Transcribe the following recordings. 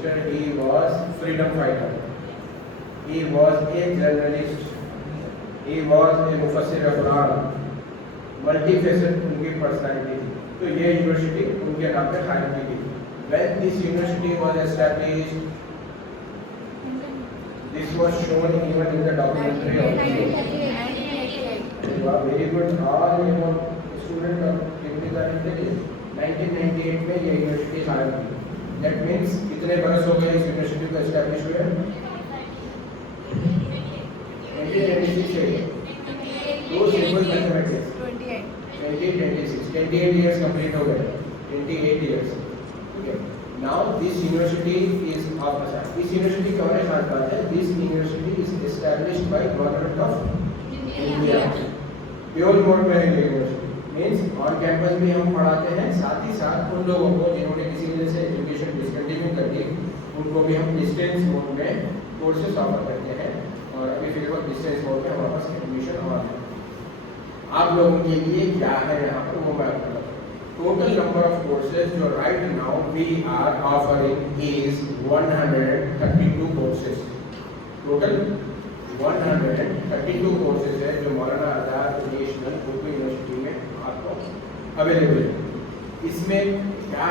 He was freedom fighter. He was a journalist. He was a मुफस्सिर Quran. मल्टीफेसेट उनकी personality थी. तो ये यूनिवर्सिटी उनके नाम पे कायम की गई. When this university was established, this was shown even in the documentary also. You are very good. All student of technical intelligence. 1998 में ये यूनिवर्सिटी कायम की. That means कितने बरस हो गए इस यूनिवर्सिटी को एस्टैब्लिश हुए? 2026 है. दो सिंपल मैथमेटिक्स. 28 years complete हो गए. 28 years. ठीक है. Now this university is of this university का और खास बात है. This university is established by government of India. Pure mode में है यूनिवर्सिटी. मीन्स ऑन कैंपस भी हम पढ़ाते हैं, साथ ही साथ उन लोगों को जिन्होंने किसी वजह से एजुकेशन डिसकंटिन्यू कर दी उनको भी हम डिस्टेंस मोड में कोर्सेज ऑफर करते हैं. और अभी फिलहाल डिस्टेंस मोड में हमारे पास एडमिशन हुआ है. आप लोगों के लिए क्या है यहाँ पर वो मैं आपको बताऊँ. टोटल नंबर ऑफ कोर्सेज जो right now we are offering is 132 courses. Total 132 courses है जो मौलाना आजाद नेशनल उर्दू यूनिवर्सिटी में आपको अवेलेबल है. इसमें क्या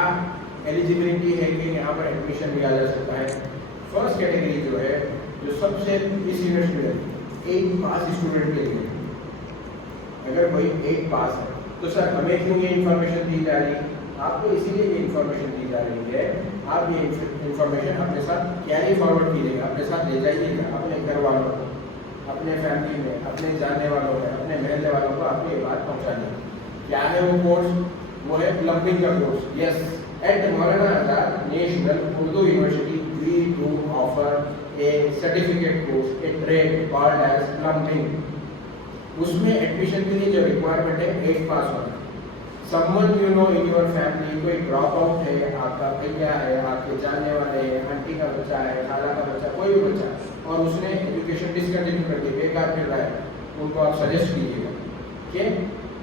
एलिजिबिलिटी है कि यहाँ पर एडमिशन लिया जा सकता है. फर्स्ट कैटेगरी जो है जो सबसे इस यूनिवर्सिटी में 8 पास स्टूडेंट के लिए, अगर कोई 8 पास है तो सर हमें क्यों ये इन्फॉर्मेशन दी जा रही है? आपको इसीलिए ये इन्फॉर्मेशन दी जा रही है. आप ये इन्फॉर्मेशन अपने साथ कैरी फॉरवर्ड कीजिएगा, अपने साथ ले जाइएगा, अपने घर वालों को, अपने फैमिली में, अपने जानने वालों में, अपने महल्ले वालों को आपको ये बात पहुँचानी है. क्या है वो कोर्स? वो है प्लम्बिंग का course. Yes, at Maulana Azad National Urdu University we do offer a certificate course, a trade called as plumbing. उसमें एडमिशन के लिए जो रिक्वायरमेंट है 8 पास होना. Someone you know in your family, कोई ड्रॉप आउट है, आपका भैया है, आपके जानने वाले हैं, आंटी का बच्चा है, खाला का बच्चा, कोई भी बच्चा, और उसने एजुकेशन डिसकंटिन्यू कर दी, बेकार फिर रहा है, उनको आप सजेस्ट कीजिएगा कि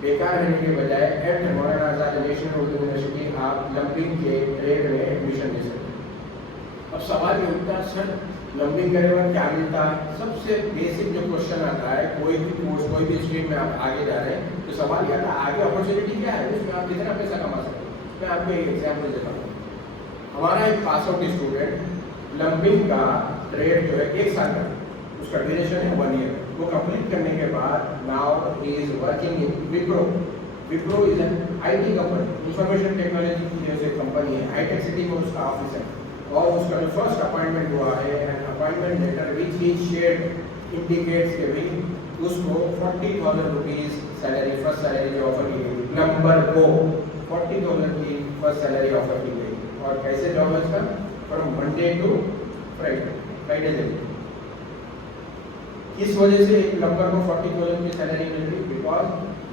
बेकार रहने के बजाय eight Maulana Azad National Urdu university आप प्लम्बिंग के ट्रेड में एडमिशन ले सकते हैं. अब सवाल ये उठता है सर प्लम्बिंग करने में क्या मिलता है? सबसे बेसिक जो क्वेश्चन आता है कोई भी कोर्स कोई भी स्ट्रीम में आप आगे जा रहे हैं तो सवाल यह था आगे अपॉर्चुनिटी क्या है, उसमें आप कितना पैसा कमा सकते हैं. मैं आपको एक एग्जाम्पल देता हूँ. हमारा एक पास आउट स्टूडेंट प्लम्बिंग का ट्रेड जो है 1 साल का, उसका ड्यूरेशन है 1 ईयर. वो कंप्लीट करने के बाद now he is working in Wipro. Wipro is an IT company, information technology की जो कंपनी है. हाईटेक सिटी में उसका ऑफिस है. और उसका जो फर्स्ट अपॉइंटमेंट हुआ है and appointment letter which he shared indicates के भी उसको 40,000 रुपीज़ सैलरी, फर्स्ट सैलरी जो ऑफर की गई प्लम्बर को 40,000 की फर्स्ट सैलरी ऑफर की गई. और कैसे जॉब है उसका? फ्रॉम मंडे टू फ्राइडे दिन. किस वजह से एक प्लम्बर को 40,000 की सैलरी मिल रही? Because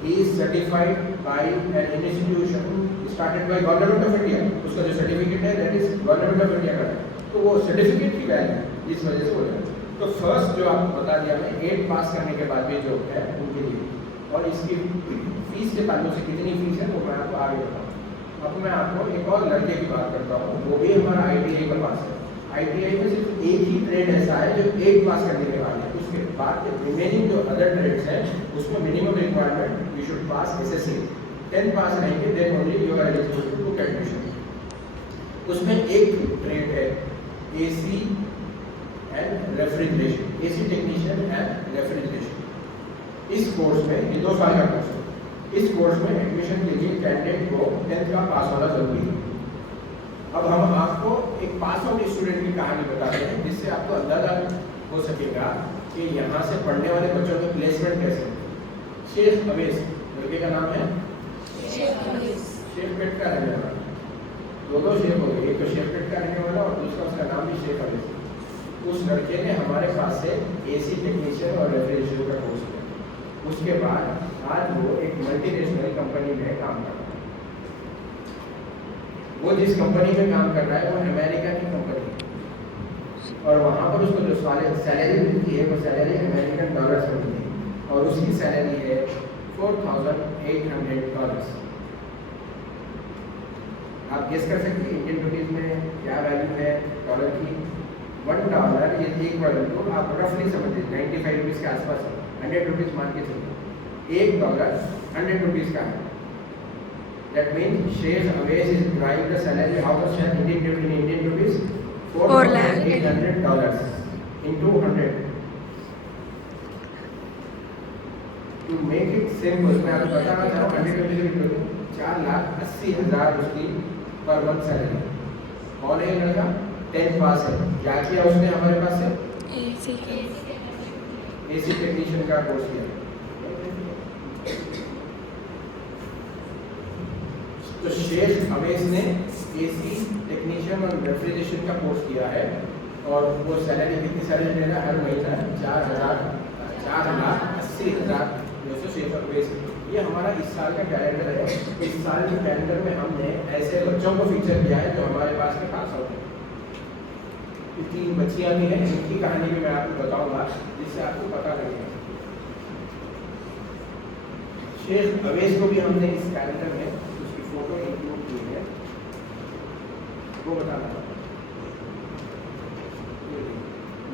he is certified by an institution started by government of India. उसका जो सर्टिफिकेट है that is government of India का है. तो वो सर्टिफिकेट की वैल्यू इस वजह से हो जाए. तो फर्स्ट जो आपको बता दिया मैंने 8 पास करने के बाद भी जो है उनके लिए, और इसकी फीस के ताल्लुक से कितनी फीस है वो मैं आपको आगे बताऊँ. अब मैं आपको एक और लड़के की बात करता हूँ, वो भी हमारा ITI का पास है. ITI में सिर्फ एक ही ट्रेड ऐसा है जो 8 पास करने के बाद है. उसके बाद के रिमेनिंग जो अदर ट्रेड्स हैं उसमें minimum requirement you should pass SSC 10 pass रहेंगे then only you are eligible to get admission. उसमें एक ट्रेड है AC and refrigeration, AC technician and refrigeration. इस कोर्स में ये 2 साल का कोर्स है. इस कोर्स में एडमिशन के लिए कैंडिडेट को 10th का पास होना जरूरी है. अब हम आपको एक पास आउट स्टूडेंट की कहानी बताते हैं जिससे आपको अंदाजा हो सकेगा कि यहाँ से पढ़ने वाले बच्चों की प्लेसमेंट कैसे है. शेख अवेश लड़के का नाम है शेखपेट का रहने वाला. दो शेख हो गए, एक तो शेखपेट का रहने वाला और दूसरा उसका नाम भी शेख अवेश. उस लड़के ने हमारे पास से AC टेक्नीशियन और रेफ्रिजरेशन का कोर्स किया. उसके बाद आज वो एक मल्टीनेशनल कंपनी में काम कर रहा है. वो जिस कंपनी में काम कर रहा है वो अमेरिका की कंपनी है और वहाँ पर उसको जो सैलरी मिलती है वो सैलरी अमेरिकन डॉलर्स में मिलती है और उसकी सैलरी है $4,800. आप गेस कर सकते हैं इंडियन रुपीज़ में क्या वैल्यू है डॉलर की। $1 ये इक्वल टू, आप रफली समझिए 95 रुपीज़ के आसपास है, 100 रुपीज़ मान के चलिए। $1 100 रुपीज़ का है। That means Sheikh Awais is drawing the salary. How much in Indian rupees? $4,800 into 100. To make it simple, मैं आपको बताना चाहूँ 100 रुपये 4,80,000 उसकी पर मंथ सैलरी। कौन है लड़का? 10th पास है। क्या किया उसने हमारे पास से? AC टेक्नीशियन का कोर्स किया। तो शेख अवैस ने AC टेक्नीशियन और रेफ्रिजरेशन का कोर्स किया है और वो सैलरी कितनी सैलरी ले रहा है हर महीना? 4,80,000 जो शेख अवैस। ये हमारा इस साल का कैलेंडर है। इस साल के कैलेंडर में हमने ऐसे बच्चों को फीचर किया है जो हमारे पास के पास आउट है। 3 बच्चियाँ भी हैं, इनकी कहानी भी मैं आपको बताऊँगा जिससे आपको पता लगेगा। शेख अवैस को भी हमने इस कैलेंडर में फोटो इंक्लूड की है, वो बताना चाहता हूँ।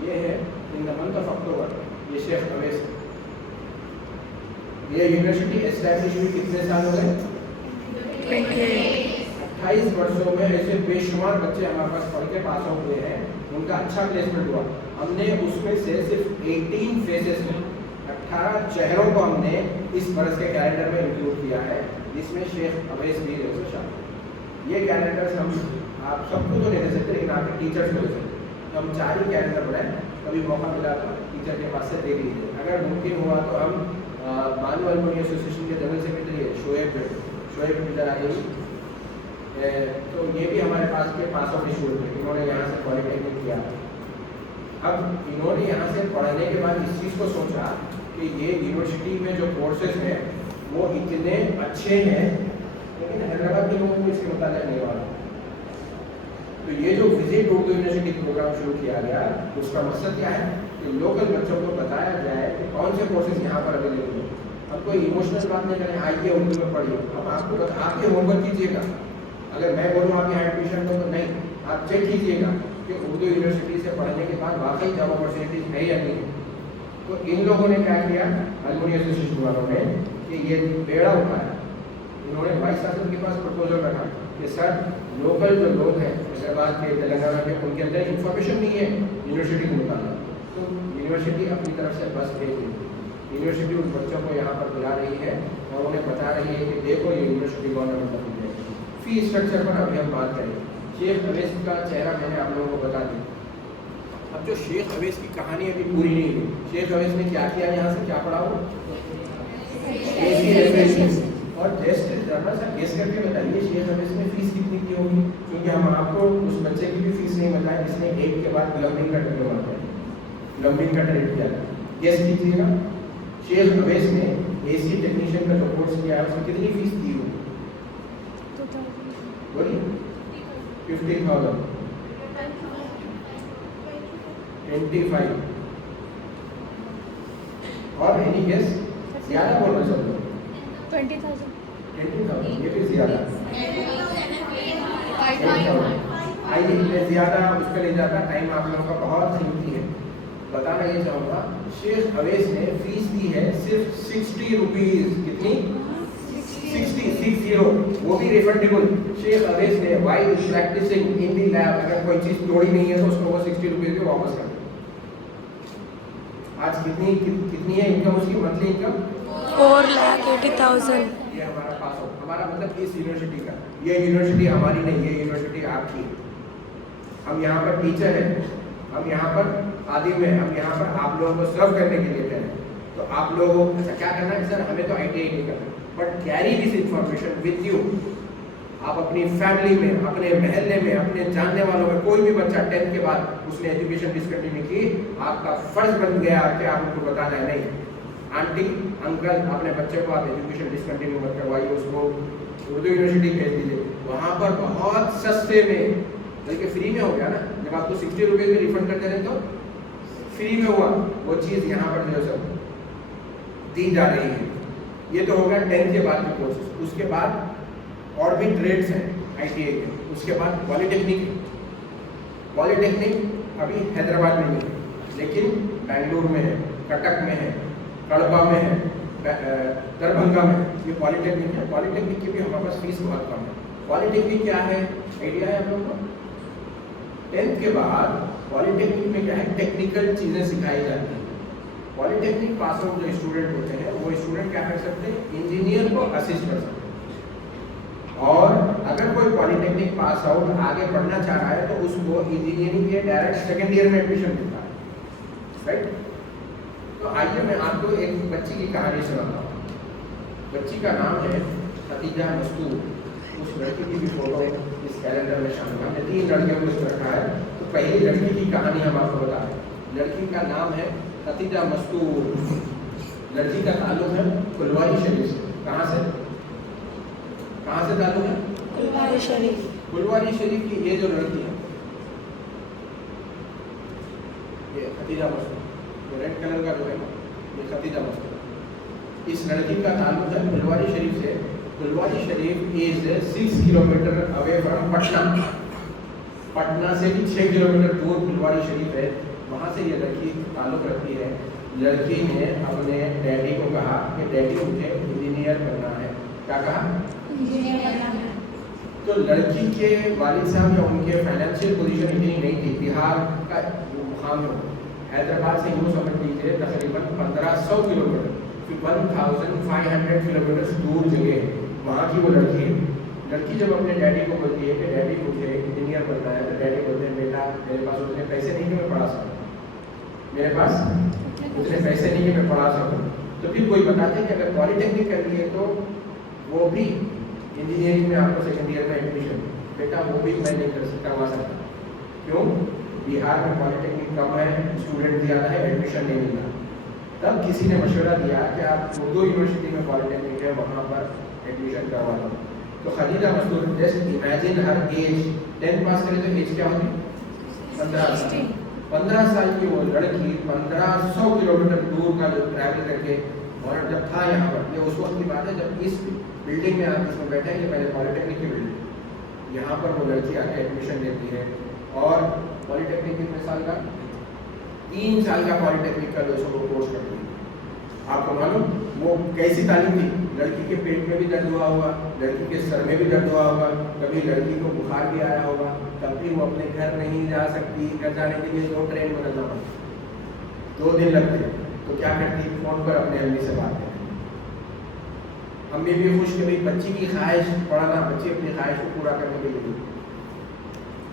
ये है in the month of October, ये शेख अवैस। ये यूनिवर्सिटी एस्टैब्लिश हुई कितने साल हो गए? 28 वर्षों में ऐसे बेशुमार बच्चे हमारे पास पढ़ के पास आउट हुए हैं, उनका अच्छा प्लेसमेंट हुआ। हमने उसमें से सिर्फ 18 फेसेस में 18 चेहरों को हमने इस बरस के कैलेंडर में इंक्लूड किया है, जिसमें शेख अवैस भी शामिल। ये कैलेंडर्स हम आप सबको तो नहीं दे सकते, लेकिन आपके टीचर्स को दे सकते। हम 4 ही कैलेंडर बनाए, कभी मौका मिला तो टीचर के पास से देख लीजिए। अगर मुमकिन हुआ तो हम बानू अल्मुनी एसोसिएशन के जनरल सेक्रेटरी है शोएब इधर आ गई, तो ये भी हमारे पास के पास ऑफ स्टूडेंट है, इन्होंने यहाँ से पॉलिटेक्निक किया। अब इन्होंने यहाँ से पढ़ने के बाद इस चीज़ को सोचा कि ये यूनिवर्सिटी में जो कोर्सेज हैं वो इतने अच्छे हैं, लेकिन हैदराबाद के लोगों को इसके मुताबिक नहीं हुआ। तो ये जो विजिट उर्दू यूनिवर्सिटी प्रोग्राम शुरू किया गया, उसका मकसद क्या है कि लोकल बच्चों को बताया जाए कि कौन से कोर्सेज यहाँ पर अवेलेबल है। हम कोई इमोशनल बात नहीं करें, आइए उर्दू में पढ़िए। अब आपको आप ये होमवर्क कीजिएगा। अगर मैं बोलूँ आप यहाँ एडमिशन दो तो नहीं, आप चेक कीजिएगा कि उर्दू यूनिवर्सिटी से पढ़ने के बाद वाकई जॉब अपॉर्चुनिटीज है या नहीं। तो इन लोगों ने क्या किया, अल्मुनी एसोसिएशन वालों ने, कि ये बेड़ा उठाया। इन्होंने वाइस चांसलर के पास प्रपोजल रखा कि सर लोकल जो लोग हैं हैदराबाद के, तेलंगाना के, उनके अंदर इंफॉर्मेशन नहीं है यूनिवर्सिटी को बताना, तो यूनिवर्सिटी अपनी तरफ से बस भेज रही है। यूनिवर्सिटी उन बच्चों को यहाँ पर बुला रही है और उन्हें बता रही है कि देखो ये यूनिवर्सिटी गवर्नमेंट ऑफ इंडिया है। फी स्ट्रक्चर पर अभी हम बात करें। शेख अवैस का चेहरा मैंने आप लोगों को बता दिया। अब जो शेख अवैस की कहानी अभी पूरी नहीं हुई, शेख अवैस ने क्या किया, यहाँ से क्या पढ़ा हो, और जस्ट जरा सा गेस करके बताइए शेख अवैस में फीस कितनी की होगी, क्योंकि हम आपको उस बच्चे की भी फीस नहीं बताए जिसने 8 के बाद प्लम्बिंग का डिप्लोमा किया, प्लम्बिंग का ट्रेड किया। गेस कीजिएगा शेख अवैस ने AC टेक्नीशियन का जो कोर्स किया है उसमें कितनी फीस दी होगी? बोलिए 50,000, 25, और एनी गेस? ज़्यादा बोलना चाहते हो? 20,000, ये भी ज़्यादा। आइए इतने ज़्यादा उसका ले जाता, टाइम आप लोगों का बहुत कीमती है। बताना ये चाहूँगा शेख अवैस ने फीस दी है सिर्फ 60 रुपीज़। कितनी? 60, वो भी रिफंडेबल। शेख अवैस ने वाइल प्रैक्टिसिंग इन दी लैब, अगर कोई चीज़ तोड़ी नहीं है तो उसको वो 60 रुपीज़ के वापस कर। आज कितनी है इनकम उसकी, मंथली इनकम? 4,80,000। ये हमारा पास आउट, हमारा मतलब इस यूनिवर्सिटी का। ये यूनिवर्सिटी हमारी नहीं, ये यूनिवर्सिटी आपकी। हम यहाँ पर टीचर हैं, हम यहाँ पर आदिम हैं, हम यहाँ पर आप लोगों को सर्व करने के लिए हैं। तो आप लोगों को क्या करना है सर, हमें तो ITI नहीं करना, but carry this information with you. आप अपनी फैमिली में, अपने महल्ले में, अपने जानने वालों में कोई भी बच्चा 10th के बाद उसने एजुकेशन डिसकंटिन्यू की, आपका फर्ज बन गया कि आप उनको बताना है। नहीं आंटी अंकल, अपने बच्चे को आप एजुकेशन डिसकंटिन्यू मत करवाइए, उसको उर्दू यूनिवर्सिटी भेज दीजिए। वहाँ पर बहुत सस्ते में, बल्कि फ्री में हो गया ना, जब आपको 60 रुपये में रिफंड कर दे रहे तो फ्री में हुआ। वो चीज़ यहाँ पर जो सब दी जा रही है। ये तो होगा 10th के बाद के कोर्सेज। उसके बाद और भी ट्रेड्स हैं। ITI के, उसके बाद पॉलिटेक्निक अभी हैदराबाद में नहीं है, लेकिन बेंगलुरु में है, कटक में है, कड़बा में है, दरभंगा में। ये पॉलिटेक्निक है। पॉलिटेक्निक की भी हमारे पास फीस बहुत कम है। पॉलिटेक्निक क्या है, आइडिया है आप लोगों को? 10th के बाद पॉलिटेक्निक में क्या है, टेक्निकल चीज़ें सिखाई जाती हैं। पॉलिटेक्निक पास आउट जो स्टूडेंट होते हैं वो स्टूडेंट क्या कर सकते हैं, इंजीनियर को असिस्ट कर सकते हैं। और अगर कोई पॉलिटेक्निक पास आउट आगे पढ़ना चाह रहा है तो उसको इंजीनियरिंग के डायरेक्ट सेकेंड ईयर में एडमिशन मिलता है, राइट। तो आइए मैं आपको एक बच्ची की कहानी सुनाता हूँ। बच्ची का नाम है खतीजा मस्तूर। उस लड़की की भी फोटो इस कैलेंडर में शामिल है। हमने 3 लड़कियों को इसमें रखा है। तो पहली लड़की की कहानी हम आपको बता रहे हैं। लड़की का नाम है खतीजा मस्तूर। लड़की का ताल्लुक है फुलवारी शरीफ से। कहाँ से ताल्लुक है? फुलवारी शरीफ की ये जो लड़की है, ये खतीजा मस्तूर, रेड कलर का जो है ये खतीजा मस्तूर। इस लड़की का ताल्लुक है फुलवारी शरीफ से। Phulwari Sharif is 6 kilometre away from Patna से भी 6 किलोमीटर दूर फुलवारी शरीफ है। वहाँ से ये लड़की ताल्लुक रखती है। लड़की ने अपने डैडी को कहा कि डैडी मुझे इंजीनियर बनना है। क्या कहा? इंजीनियर बनना है। तो लड़की के वालिद साहब या उनके फाइनेंशियल पोजीशन इतनी नहीं थी। बिहार का मुकाम हैदराबाद से यूँ समझ लीजिए तकरीबन 1500 किलोमीटर 1500 किलोमीटर दूर जगह है। वहाँ की वो लड़की है। लड़की जब अपने डैडी को बोलती है कि डैडी मुझे इंजीनियर बनना है, तो डैडी बोलते हैं बेटा मेरे पास उतने पैसे नहीं कि मैं पढ़ा सकूँ, मेरे पास उतने पैसे नहीं कि मैं पढ़ा सकूँ। तो फिर कोई बताते हैं कि अगर पॉलिटेक्निक करनी है तो वो भी इंजीनियरिंग में आपको सेकेंड ईयर में एडमिशन, बेटा वो भी मैं नहीं करवा सकता। क्यों? बिहार में पॉलिटेक्निक कम है, स्टूडेंट ज़्यादा है, एडमिशन नहीं मिलता। तब किसी ने मशवरा दिया कि आप उर्दू यूनिवर्सिटी में पॉलिटेक्निक है, वहाँ पर एडमिशन करवा लो। तो खतीजा मस्तूर, जस्ट इमेजिन हर एज 10th पास करे तो एज क्या होगी? 15 साल की वो लड़की 1500 किलोमीटर दूर का जो ट्रैवल करके, और जब था यहाँ पर, ये उस वक्त की बात है जब इस बिल्डिंग में आप इसमें बैठे हैं, ये पहले पॉलिटेक्निक की बिल्डिंग, यहाँ पर वो लड़की आके एडमिशन लेती है। और पॉलिटेक्निक कितने साल का? 3 साल का पॉलिटेक्निक का जो है वो कोर्स करती है। आपको मालूम वो कैसी तालीम थी? लड़की के पेट में भी दर्द हुआ होगा, लड़की के सर में भी दर्द हुआ होगा, कभी लड़की को बुखार भी आया होगा, तब भी वो अपने घर नहीं जा सकती। घर जाने के लिए 2 ट्रेन बदलना पड़ता, 2 दिन लगते। तो क्या करती? फ़ोन पर अपने अम्मी से बात करती। अम्मी भी खुश कि भाई बच्ची की ख्वाहिश पढ़ाना, बच्ची अपनी ख्वाहिश को पूरा करने के लिए।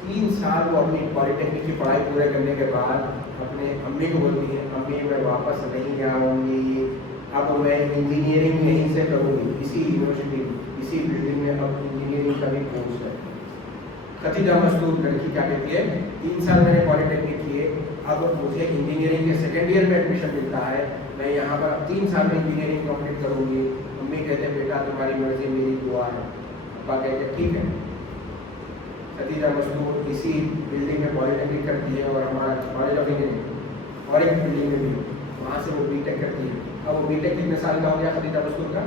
3 साल वो अपनी पॉलिटेक्निक की पढ़ाई पूरे करने के बाद अपने अम्मी को बोलती है, अम्मी मैं वापस नहीं आऊँगी, अब मैं इंजीनियरिंग यहीं से करूँगी, इसी यूनिवर्सिटी इसी बिल्डिंग में अब इंजीनियरिंग का भी कोर्स है। खतीजा मस्तूर लड़की क्या कहती है? 3 साल मैंने पॉलिटेक्निक किए, अब मुझे इंजीनियरिंग के सेकेंड ईयर में एडमिशन मिलता है, मैं यहाँ पर अब 3 साल में इंजीनियरिंग कंप्लीट करूँगी। मम्मी कहते हैं बेटा तुम्हारी मर्जी मेरी दुआ है। पापा कहते हैं ठीक है। खतीजा मस्तूर इसी बिल्डिंग में पॉलिटेक्निक करती है और हमारा कॉलेज ऑफ इंजीनियरिंग और एक बिल्डिंग में भी, वहाँ से वो बीटेक करती है। अब वो बीटेक कितने साल का हो गया खतीजा मस्तूर का?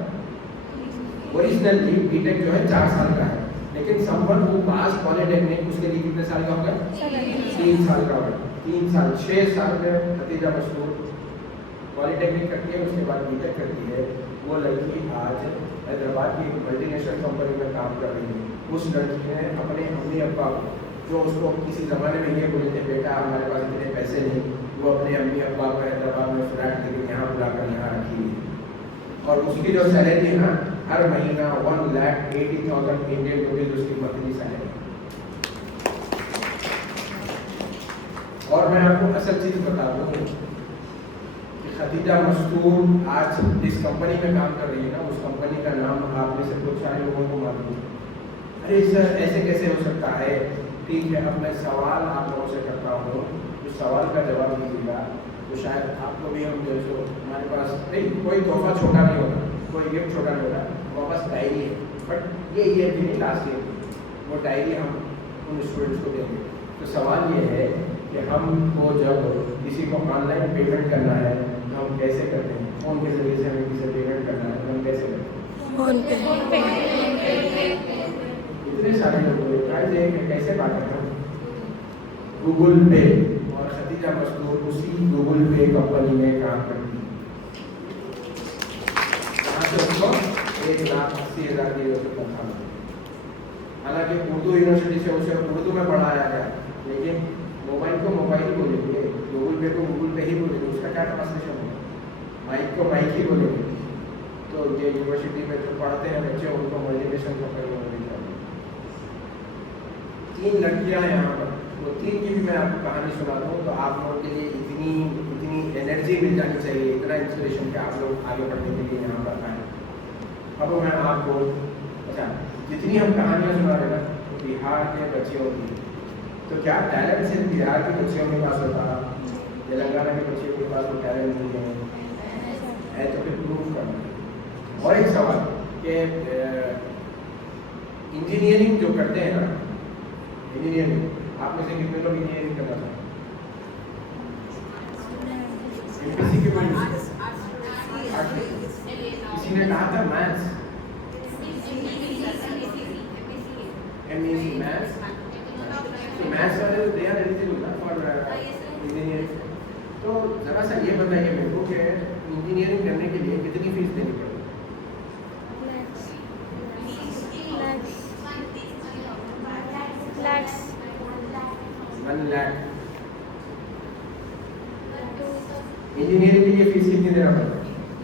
ओरिजिनली बीटेक जो है 4 साल का है, लेकिन समवन हु पास पॉलिटेक्निक उसके लिए कितने साल का होगा? 3 साल का होगा। 3 साल 6 साल में खतीजा मस्तूर पॉलिटेक्निक करती है, उसके बाद बीटेक करती है। वो लड़की आज हैदराबाद की एक मल्टीनेशनल कंपनी में काम कर रही है। उस लड़की ने अपने अम्मी अब्बा जो उसको किसी ज़माने में ये बोले थे बेटा हमारे पास इतने पैसे नहीं, वो अपने अम्मी अब्बा को हैदराबाद में फ्लैट लेकर यहाँ बुलाकर यहाँ रखी हुई। और उसकी जो सैलरी है ना, हर महीना 1,80,000 इंडियन रुपीज़ उसकी मंथली सैलरी। और मैं आपको असल चीज़ बता दूँ कि खतीजा मस्तूर आज जिस कंपनी में काम कर रही है ना, उस कंपनी का नाम आप में से कुछ सारे लोगों को मालूम है। अरे सर ऐसे कैसे हो सकता है? ठीक है, अब मैं सवाल आप लोगों से करता हूँ, उस सवाल का जवाब दीजिएगा तो शायद आपको भी हम जैसे हमारे पास नहीं कोई तोहफा छोटा नहीं होता, कोई गिफ्ट छोटा नहीं होता, हमारे पास डायरी है, बट ये ईयर भी नहीं लास्ट ईयर, वो डायरी हम उन स्टूडेंट्स को देंगे। तो सवाल ये है कि हमको जब किसी को ऑनलाइन पेमेंट करना है तो हम कैसे करते हैं? फ़ोन के जरिए से हमें किसी पेमेंट करना है तो हम कैसे करते हैं? फ़ोन पे। इतने सारे लोग ट्राई देंगे कैसे बात करना। गूगल पे और खदीजा मस्तूर उसी गूगल पे कंपनी में काम करती है। यहाँ से उसको 1,80,000 की तनख्वाह मिली। हालांकि उर्दू यूनिवर्सिटी से उसे उर्दू में पढ़ाया गया, लेकिन मोबाइल को मोबाइल बोलेंगे, गूगल पे को गूगल पे ही बोलेंगे, उसका क्या ट्रांसलेशन होगा? माइक को माइक ही बोलेंगे। तो ये यूनिवर्सिटी में जो पढ़ते हैं बच्चे उनको मोटिवेशन का प्रयोग होनी चाहिए। 3 लड़कियां हैं यहाँ पर, वो 3 की भी मैं आपको कहानी सुना दूँ तो आप लोगों के लिए इतनी एनर्जी मिल जानी चाहिए, इतना इंस्पिरेशन कि आप लोग आगे बढ़ने के लिए यहाँ पर आए। अब मैं आपको अच्छा जितनी हम कहानियाँ सुना रहे ना बिहार के बच्चियों की, तो क्या टैलेंट सिर्फ बिहार के बच्चियों के पास होता, तेलंगाना के बच्चियों के पास वो टैलेंट नहीं है तो फिर प्रूव करना। और एक सवाल कि इंजीनियरिंग जो करते हैं ना, इंजीनियरिंग आप में से कितने लोग इंजीनियरिंग करना चाहते हैं? एमपीसी की कोई किसी ने कहा था मैथ्स, एमईसी मैथ्स, तो मैथ्स वाले दे आर एलिजिबल ना फॉर इंजीनियरिंग। तो जरा सा ये बताइए मेरे को कि इंजीनियरिंग करने के लिए कितनी फीस देनी पड़ेगी? 1 लाख। इंजीनियरिंग के लिए फीस कितनी देना पड़ेगा?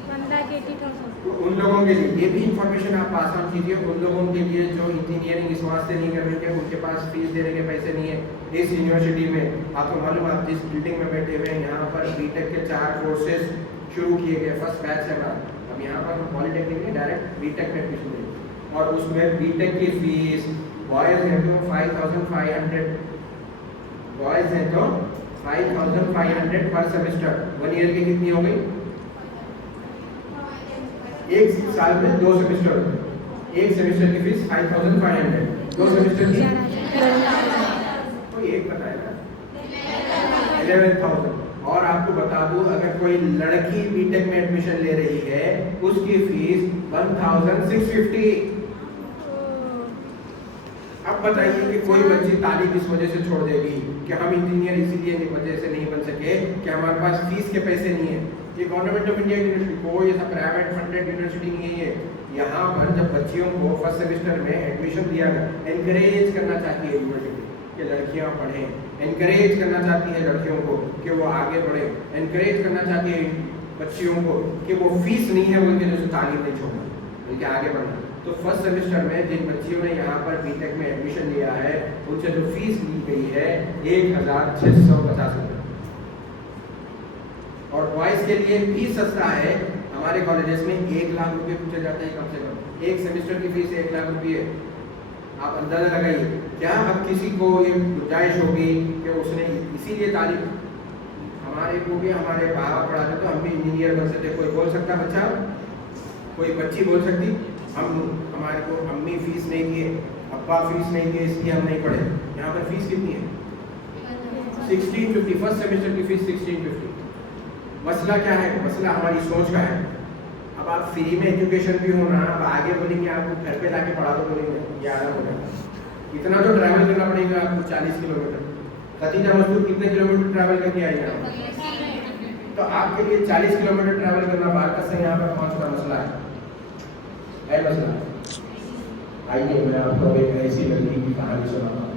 1,80,000। तो उन लोगों के लिए ये भी इंफॉर्मेशन आप पास ऑन कीजिए, उन लोगों के लिए जो इंजीनियरिंग इस वास्ते नहीं कर रहे हैं, उनके पास फीस देने के पैसे नहीं है। इस यूनिवर्सिटी में आपको मालूम, आप जिस बिल्डिंग में बैठे हुए हैं यहाँ पर बीटेक के 4 कोर्सेज शुरू किए गए, फर्स्ट बैच है हमारा। अब यहाँ पर हम पॉलिटेक्निक में डायरेक्ट बीटेक में एडमिशन देंगे और उसमें बीटेक की फीस बॉयज़ है तो 5,500, बॉयज़ है तो 5,500 पर सेमेस्टर। 1 ईयर की कितनी हो गई? एक साल में 2 सेमेस्टर होते हैं, एक सेमेस्टर की फीस 5,500, 2 सेमेस्टर की कोई एक बताएगा 11,000। और आपको बता दूं अगर कोई लड़की बीटेक में एडमिशन ले रही है उसकी फीस 1,650। अब बताइए कि कोई बच्ची तालीम इस वजह से छोड़ देगी कि हम इंजीनियर इसीलिए वजह से नहीं बन सके कि हमारे पास फीस के पैसे नहीं है। ये गवर्नमेंट ऑफ इंडिया यूनिवर्सिटी, कोई ऐसा प्राइवेट फंडेड यूनिवर्सिटी नहीं है। यहाँ पर जब बच्चियों को फर्स्ट सेमेस्टर में एडमिशन दिया गया, एनकरेज करना चाहती है यूनिवर्सिटी कि लड़कियाँ पढ़ें, एनकरेज करना चाहती है लड़कियों को कि वो आगे बढ़े, एनकरेज करना चाहती है बच्चियों को कि वो फीस नहीं है बोल के जो तालीम नहीं छोड़ना बल्कि आगे बढ़ना। तो फर्स्ट सेमेस्टर में जिन बच्चियों ने यहाँ पर बीटेक में एडमिशन लिया है उनसे जो फीस ली गई है 1,650 रुपये। और बॉयज़ के लिए फीस सस्ता है, हमारे कॉलेजेस में 1 लाख रुपये पूछे जाते हैं कम से कम। एक सेमेस्टर की फीस 1 लाख रुपये है। आप अंदाजा लगाइए क्या अब किसी को ये गुंजाइश होगी कि उसने इसीलिए तालीम, हमारे को भी हमारे बाबा पढ़ाते तो हम भी इंजीनियर बन सकते। कोई बोल सकता बच्चा, कोई बच्ची बोल सकती हमारे को अम्मी फीस नहीं दिए, अब्बा फीस नहीं दिए इसलिए हम नहीं पढ़े। यहाँ पर फीस कितनी है? 1650। फर्स्ट सेमेस्टर की फीस 1650। मसला क्या है? मसला हमारी सोच का है। अब आप फ्री में एजुकेशन भी होना, अब आगे बोलेंगे आपको घर पे लाके पढ़ा दो बोलेंगे, ये आराम हो जाएगा। इतना तो ट्रैवल करना पड़ेगा आपको 40 किलोमीटर। खदीजा मस्तूर कितने किलोमीटर ट्रैवल करके आई यहाँ? तो आपके लिए 40 किलोमीटर ट्रैवल करना बारका से यहाँ पर पहुँचना मसला है मसला। आइए मैं आपको एक ऐसी लड़की की कहानी सुनाता हूँ।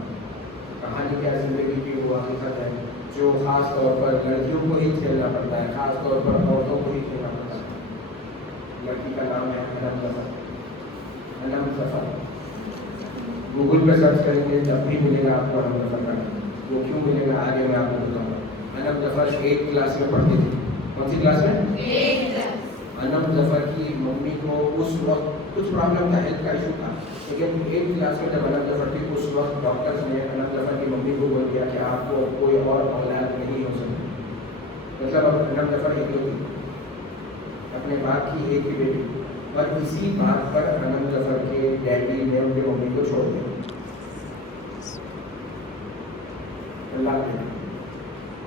कहानी क्या जिंदगी की वो हकीकत है जो खास तौर पर लड़कियों को ही खेलना पड़ता है, खास तौर पर औरतों को ही खेलना पड़ता है। लड़की का नाम है अनम जफर। अनम जफर गूगल पे सर्च करेंगे जब भी मिलेगा आपको अनम जफर का। वो क्यों मिलेगा आगे मैं आपको बताऊँगा। अनम जफर 8th क्लास में पढ़ती थी। कौन सी क्लास में? 8th। अनम जफर की मम्मी को उस वक्त कुछ प्रॉब्लम था, हेल्थ का इशू था, लेकिन 8th क्लास में जब अनम जफर थी उस वक्त डॉक्टर्स ने अनम जफर की मम्मी को बोल दिया कि आपको कोई और औलाद नहीं हो सकती। मतलब अब अनम जफर इकलौती अपने बाप की एक ही बेटी, पर इसी बात पर अनम जफर के डैडी ने उनकी मम्मी को छोड़ दिया। अल्लाह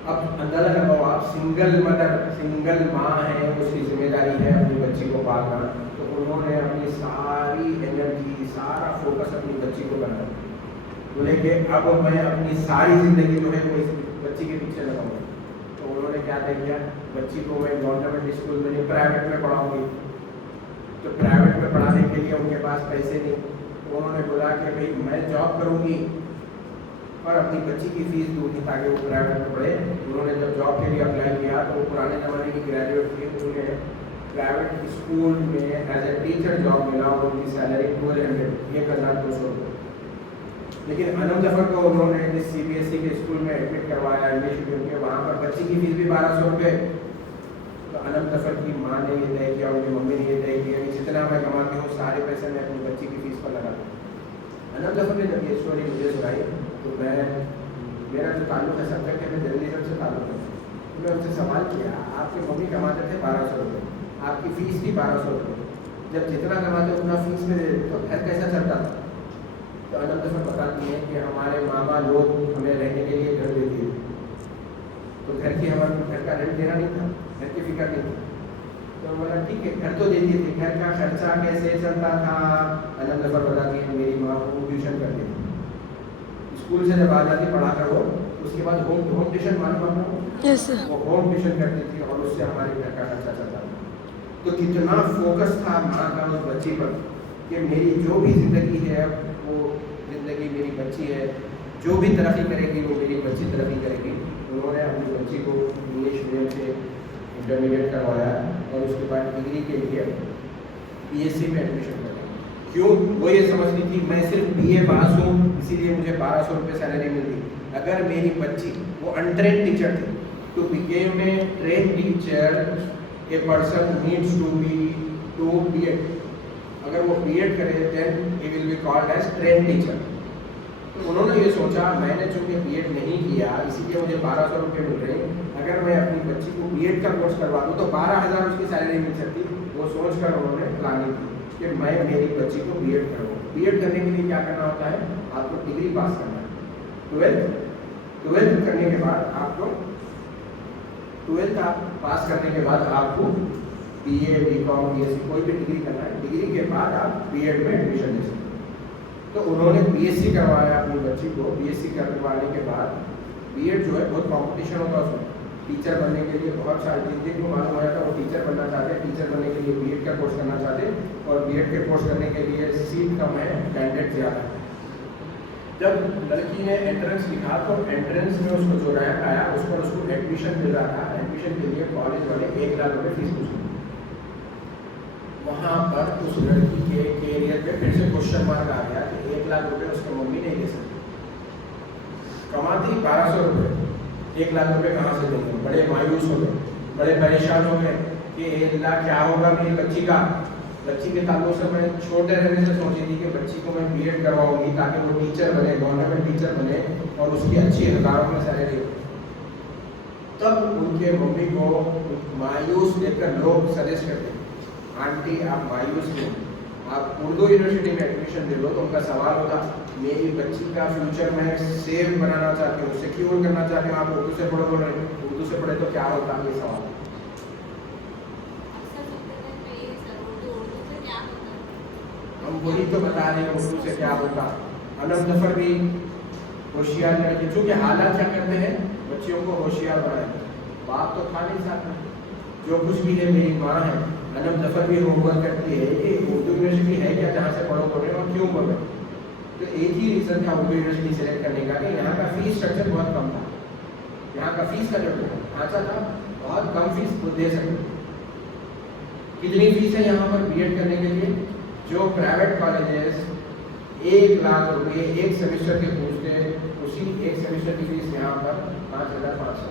अब अंदाजा लगाओ आप, सिंगल मदर, सिंगल माँ है, उसकी जिम्मेदारी है अपनी बच्ची को पालना, तो उन्होंने अपनी सारी एनर्जी, सारा फोकस अपनी बच्ची को करना। बोले कि अब मैं अपनी सारी ज़िंदगी जो है वो इस बच्ची के पीछे लगाऊंगा। तो उन्होंने क्या तय किया, बच्ची को मैं गवर्नमेंट स्कूल में नहीं, प्राइवेट में पढ़ाऊंगी। तो प्राइवेट में पढ़ाने के लिए उनके पास पैसे नहीं, तो उन्होंने बोला कि भाई मैं जॉब करूंगी और अपनी बच्ची की फीस दूंगी ताकि वो प्राइवेट में पढ़े। उन्होंने जब जॉब के लिए अप्लाई किया तो वो पुराने ज़माने की ग्रेजुएट थी, उन्हें प्राइवेट स्कूल में एज ए टीचर जॉब मिला और उनकी सैलरी 1200 रुपये। लेकिन अनम जफर को उन्होंने जिस CBSE के स्कूल में एडमिट करवाया इंग्लिश मीडियम के, वहाँ पर बच्ची की फीस भी 1200 रुपये। तो अनम जफर की माँ ने ये तय किया, उनकी मम्मी ने ये तय किया कि जितना मैं कमाती हूँ सारे पैसे मैं अपनी बच्ची की फीस पर लगा दूँ। अनम जफर ने जब ये स्टोरी मुझे सुनाई तो मेरा जो ताल्लुक है सब्जेक्ट है, मैं जर्नलिज्म से ताल्लुक है, तो मैं उनसे सवाल किया, आपके मम्मी कमाते थे 1200 रुपये, आपकी फ़ीस भी 1200 रुपये, जब जितना कमाते उतना फीस में दे देते तो घर कैसा चलता था? तो अनम जफर बताती हैं कि हमारे मामा लोग हमें रहने के लिए घर देते थे, तो हमारे घर का रेंट देना नहीं था, घर की फिक्र नहीं थी। तो बोला ठीक है, घर तो देती थी, घर का खर्चा कैसे चलता था? अनम जफर बताती है मेरी माँ को ट्यूशन करती थी, स्कूल से जब आ जाती पढ़ा कर वो, उसके बाद होम ट्यूशन मालूम आपको? Yes sir. वो होम ट्यूशन करती थी और उससे हमारे घर का खर्चा चलता था। तो कितना फोकस था माँ का उस बच्ची पर कि मेरी जो भी ज़िंदगी है वो ज़िंदगी मेरी बच्ची है, जो भी तरक्की करेगी वो मेरी बच्ची तरक्की करेगी। उन्होंने अपनी बच्ची को इंग्लिश मीडियम से इंटरमीडिएट करवाया और उसके बाद डिग्री के लिए PSC में एडमिशन करवाया। क्यों? वो ये समझती थी मैं सिर्फ BA पास हूँ इसीलिए मुझे 1200 रुपये सैलरी मिलती। अगर मेरी बच्ची वो अनट्रेंड टीचर थी तो became a train teacher, a person needs to B.Ed। अगर वो B.Ed करे then he will be called as train teacher. तो उन्होंने ये सोचा मैंने चूँकि B.Ed नहीं किया इसीलिए मुझे 1200 रुपये मिल रहे, अगर मैं अपनी बच्ची को B.Ed का कोर्स करवा दूँ तो 12,000 उसकी सैलरी मिल सकती। वो सोच कर उन्होंने प्लानिंग की कि मैं मेरी बच्ची को B.Ed करूँ। B.Ed करने के लिए क्या करना होता है? आपको डिग्री पास करना है। 12th करने के बाद आपको 12th आप पास करने के बाद आपको BA, BCom, BSc कोई भी डिग्री करना है। डिग्री के बाद आप B.Ed में एडमिशन ले सकते हैं। तो उन्होंने BSc करवाया अपनी बच्ची को। BSc करवाने के बाद B.Ed जो है बहुत कॉम्पिटिशन होता है उसमें, टीचर बनने के लिए बहुत सारे जिनको मालूम आया था वो टीचर बनना चाहते हैं, टीचर बनने के लिए B.Ed का कोर्स करना चाहते हैं और B.Ed के कोर्स करने के लिए सीट कम है, कैंडिडेट ज़्यादा है। जब लड़की ने एंट्रेंस लिखा तो एंट्रेंस में उसको जो रैंक आया उस पर उसको एडमिशन मिल रहा था। एडमिशन के लिए कॉलेज वाले 1 लाख रुपये फीस पूछे। वहाँ पर उस लड़की के कैरियर पे फिर से क्वेश्चन मार्क आ गया कि 1 लाख रुपये उसकी मम्मी नहीं दे सकती, कमाती 1200 रुपये, 1 लाख रुपये कहाँ से देंगे? बड़े मायूस हो गए, बड़े परेशान हो गए कि 1 लाख क्या होगा मेरी बच्ची का। बच्ची के ताल्लुक से मैं छोटे रहने से सोची थी कि बच्ची को मैं B.Ed करवाऊंगी ताकि वो टीचर बने, गवर्नमेंट टीचर बने और उसकी अच्छी हज़ारों में सैलरी हो। तब उनके मम्मी को मायूस देखकर लोग सजेस्ट करते आंटी आप मायूस नहीं, आप उर्दू यूनिवर्सिटी में एडमिशन दे लो। तो उनका सवाल होता मेरी बच्ची का फ्यूचर मैं सेफ बनाना चाहती हूँ, सिक्योर करना चाहती हूँ, आप उर्दू से पढ़ो, बोल रहे उर्दू से पढ़े तो क्या होता? ये सवाल हम वही तो बता रहे हैं, उर्दू से क्या होता। अनम जफर भी होशियार लड़की, चूँकि हालात क्या करते हैं बच्चियों को होशियार बनाए। बाप तो था नहीं साथ में, जो कुछ भी है मेरी माँ है। अनम जफर भी होमवर्क करती है कि उर्दू यूनिवर्सिटी है क्या जहाँ से पढ़ो बोल रहे और क्यों बोल रहे। तो एक ही रीज़न था उर्दू यूनिवर्सिटी सेलेक्ट करने का कि यहाँ का फीस स्ट्रक्चर बहुत कम था। यहाँ का फीस का जो ढांचा था बहुत कम फीस वो दे सकते। कितनी फीस है यहाँ पर B.Ed करने के लिए? जो प्राइवेट कॉलेजेस 1 लाख रुपये एक सेमेस्टर के पूछते, उसी एक सेमेस्टर की फीस यहाँ पर 5,500।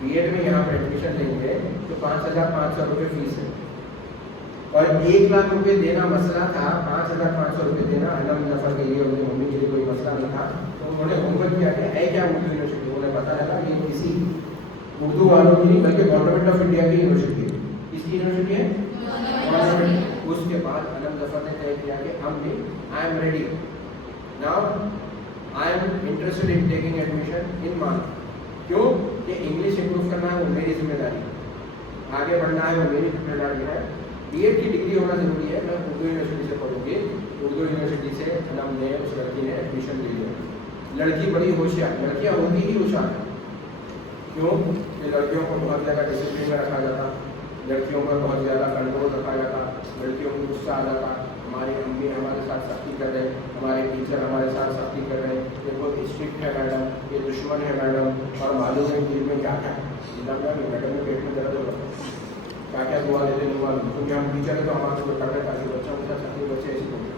B.Ed में यहाँ पर एडमिशन लेंगे तो 5,500 रुपये फीस है और 1 लाख रुपये देना मसला था। 5,500 रुपये देना अनम जफर के लिए उनकी मम्मी के लिए कोई मसला नहीं था। तो उन्होंने होमवर्क किया कि है क्या उर्दू यूनिवर्सिटी, उन्हें पता लगा ये किसी उर्दू वालों की नहीं बल्कि गवर्नमेंट ऑफ इंडिया की यूनिवर्सिटी है। किसकी यूनिवर्सिटी है? गवर्नमेंट। उसके बाद अनम जफर ने तय किया कि I am ready now, I am interested in taking admission in मान। क्यों कि इंग्लिश इंप्रूव करना है वो मेरी जिम्मेदारी, आगे बढ़ना है वो मेरी जिम्मेदारी है। बीएड की डिग्री होना जरूरी है। मैं उर्दू यूनिवर्सिटी से पढ़ूंगी, उर्दू यूनिवर्सिटी से हमने उस लड़की ने एडमिशन ले लिया। लड़की बड़ी होशियार, लड़कियाँ होती ही होशियार है। क्यों कि लड़कियों को बहुत ज़्यादा डिसिप्लिन में रखा जाता, लड़कियों पर बहुत ज़्यादा कंट्रोल रखा जाता, लड़कियों को गुस्सा आ जाता। हमारी अम्मी हमारे साथ सख्ती कर रहे, हमारे टीचर हमारे साथ सख्ती कर रहे, ये बहुत स्ट्रिक्ट है मैडम, ये दुश्मन है मैडम, और मालूम है दिल में क्या क्या है, मैडम में पेट में दर्द होगा, क्या क्या दुआ देते नहीं मालूम, क्योंकि हम टीचर है तो हमारे को पढ़ रहे ताकि बच्चा मुझे सख्ती बच्चे ऐसी बोलते।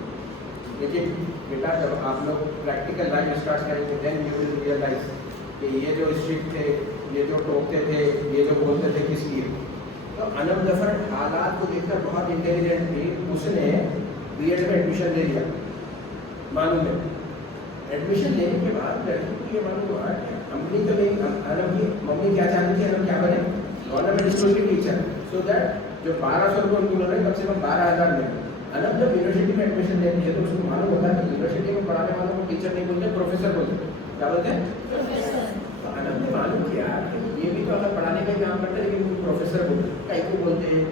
लेकिन बेटा जब आप लोग प्रैक्टिकल लाइफ स्टार्ट करेंगे देन यू विल रियलाइज कि ये जो स्ट्रिक्ट थे, ये जो टोकते थे, ये जो बोलते थे किस लिए। तो अनम जफर हालात को देखकर बहुत इंटेलिजेंट थी, उसने बीएड में एडमिशन ले लिया। मालूम है एडमिशन लेने के बाद लड़की को ये मालूम हुआ कि अम्मी तो नहीं, अनम की मम्मी क्या चाहती थी, अनम क्या बने गवर्नमेंट स्कूल की टीचर, सो दैट जो 1200 रुपये उनको मिल रहे कम से कम 12,000 मिले। अनम जब यूनिवर्सिटी में एडमिशन लेती है तो उसको मालूम होता है कि यूनिवर्सिटी में पढ़ाने वालों को टीचर नहीं बोलते, प्रोफेसर बोलते। क्या बोलते हैं? तो अनम ने मालूम किया कि ये भी तो अगर पढ़ाने का ही काम करते हैं लेकिन प्रोफेसर बोलते, कहीं को बोलते हैं।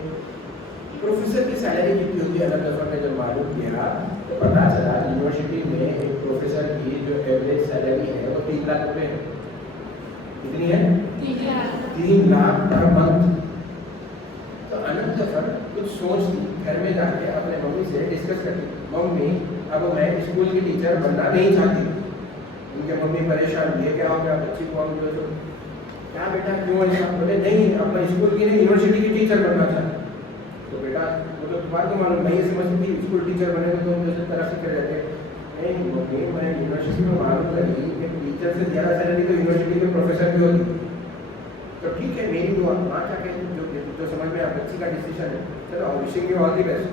प्रोफेसर की सैलरी कितनी होती है अनम ने जब मालूम किया तो पता चला यूनिवर्सिटी में एक प्रोफेसर की जो एवरेज सैलरी है वो 3 लाख रुपये है। कितनी है? 3 लाख पर मंथ। तो अनम जफर कुछ सोचती, घर में जाके अपने मम्मी से डिस्कस करती, मम्मी अब मैं स्कूल की टीचर बनना नहीं चाहती। उनके मम्मी परेशान, ये क्या हो गया बच्ची को, हम जो क्या बेटा क्यों ऐसा? बोले नहीं अपना स्कूल की नहीं यूनिवर्सिटी की टीचर बनना चाहते। तो बेटा वो तो तुम्हारे को मालूम, मैं ये समझती थी स्कूल टीचर बने तो तुम जैसे तरक्की कर जाते। नहीं मम्मी, मैं यूनिवर्सिटी में मालूम लगी कि टीचर से ज़्यादा सैलरी तो यूनिवर्सिटी के प्रोफेसर की होती। तो ठीक है मेरी दुआ, माँ क्या कहती जो समझ में बच्ची का डिसीजन है, चलो wishing you all the best.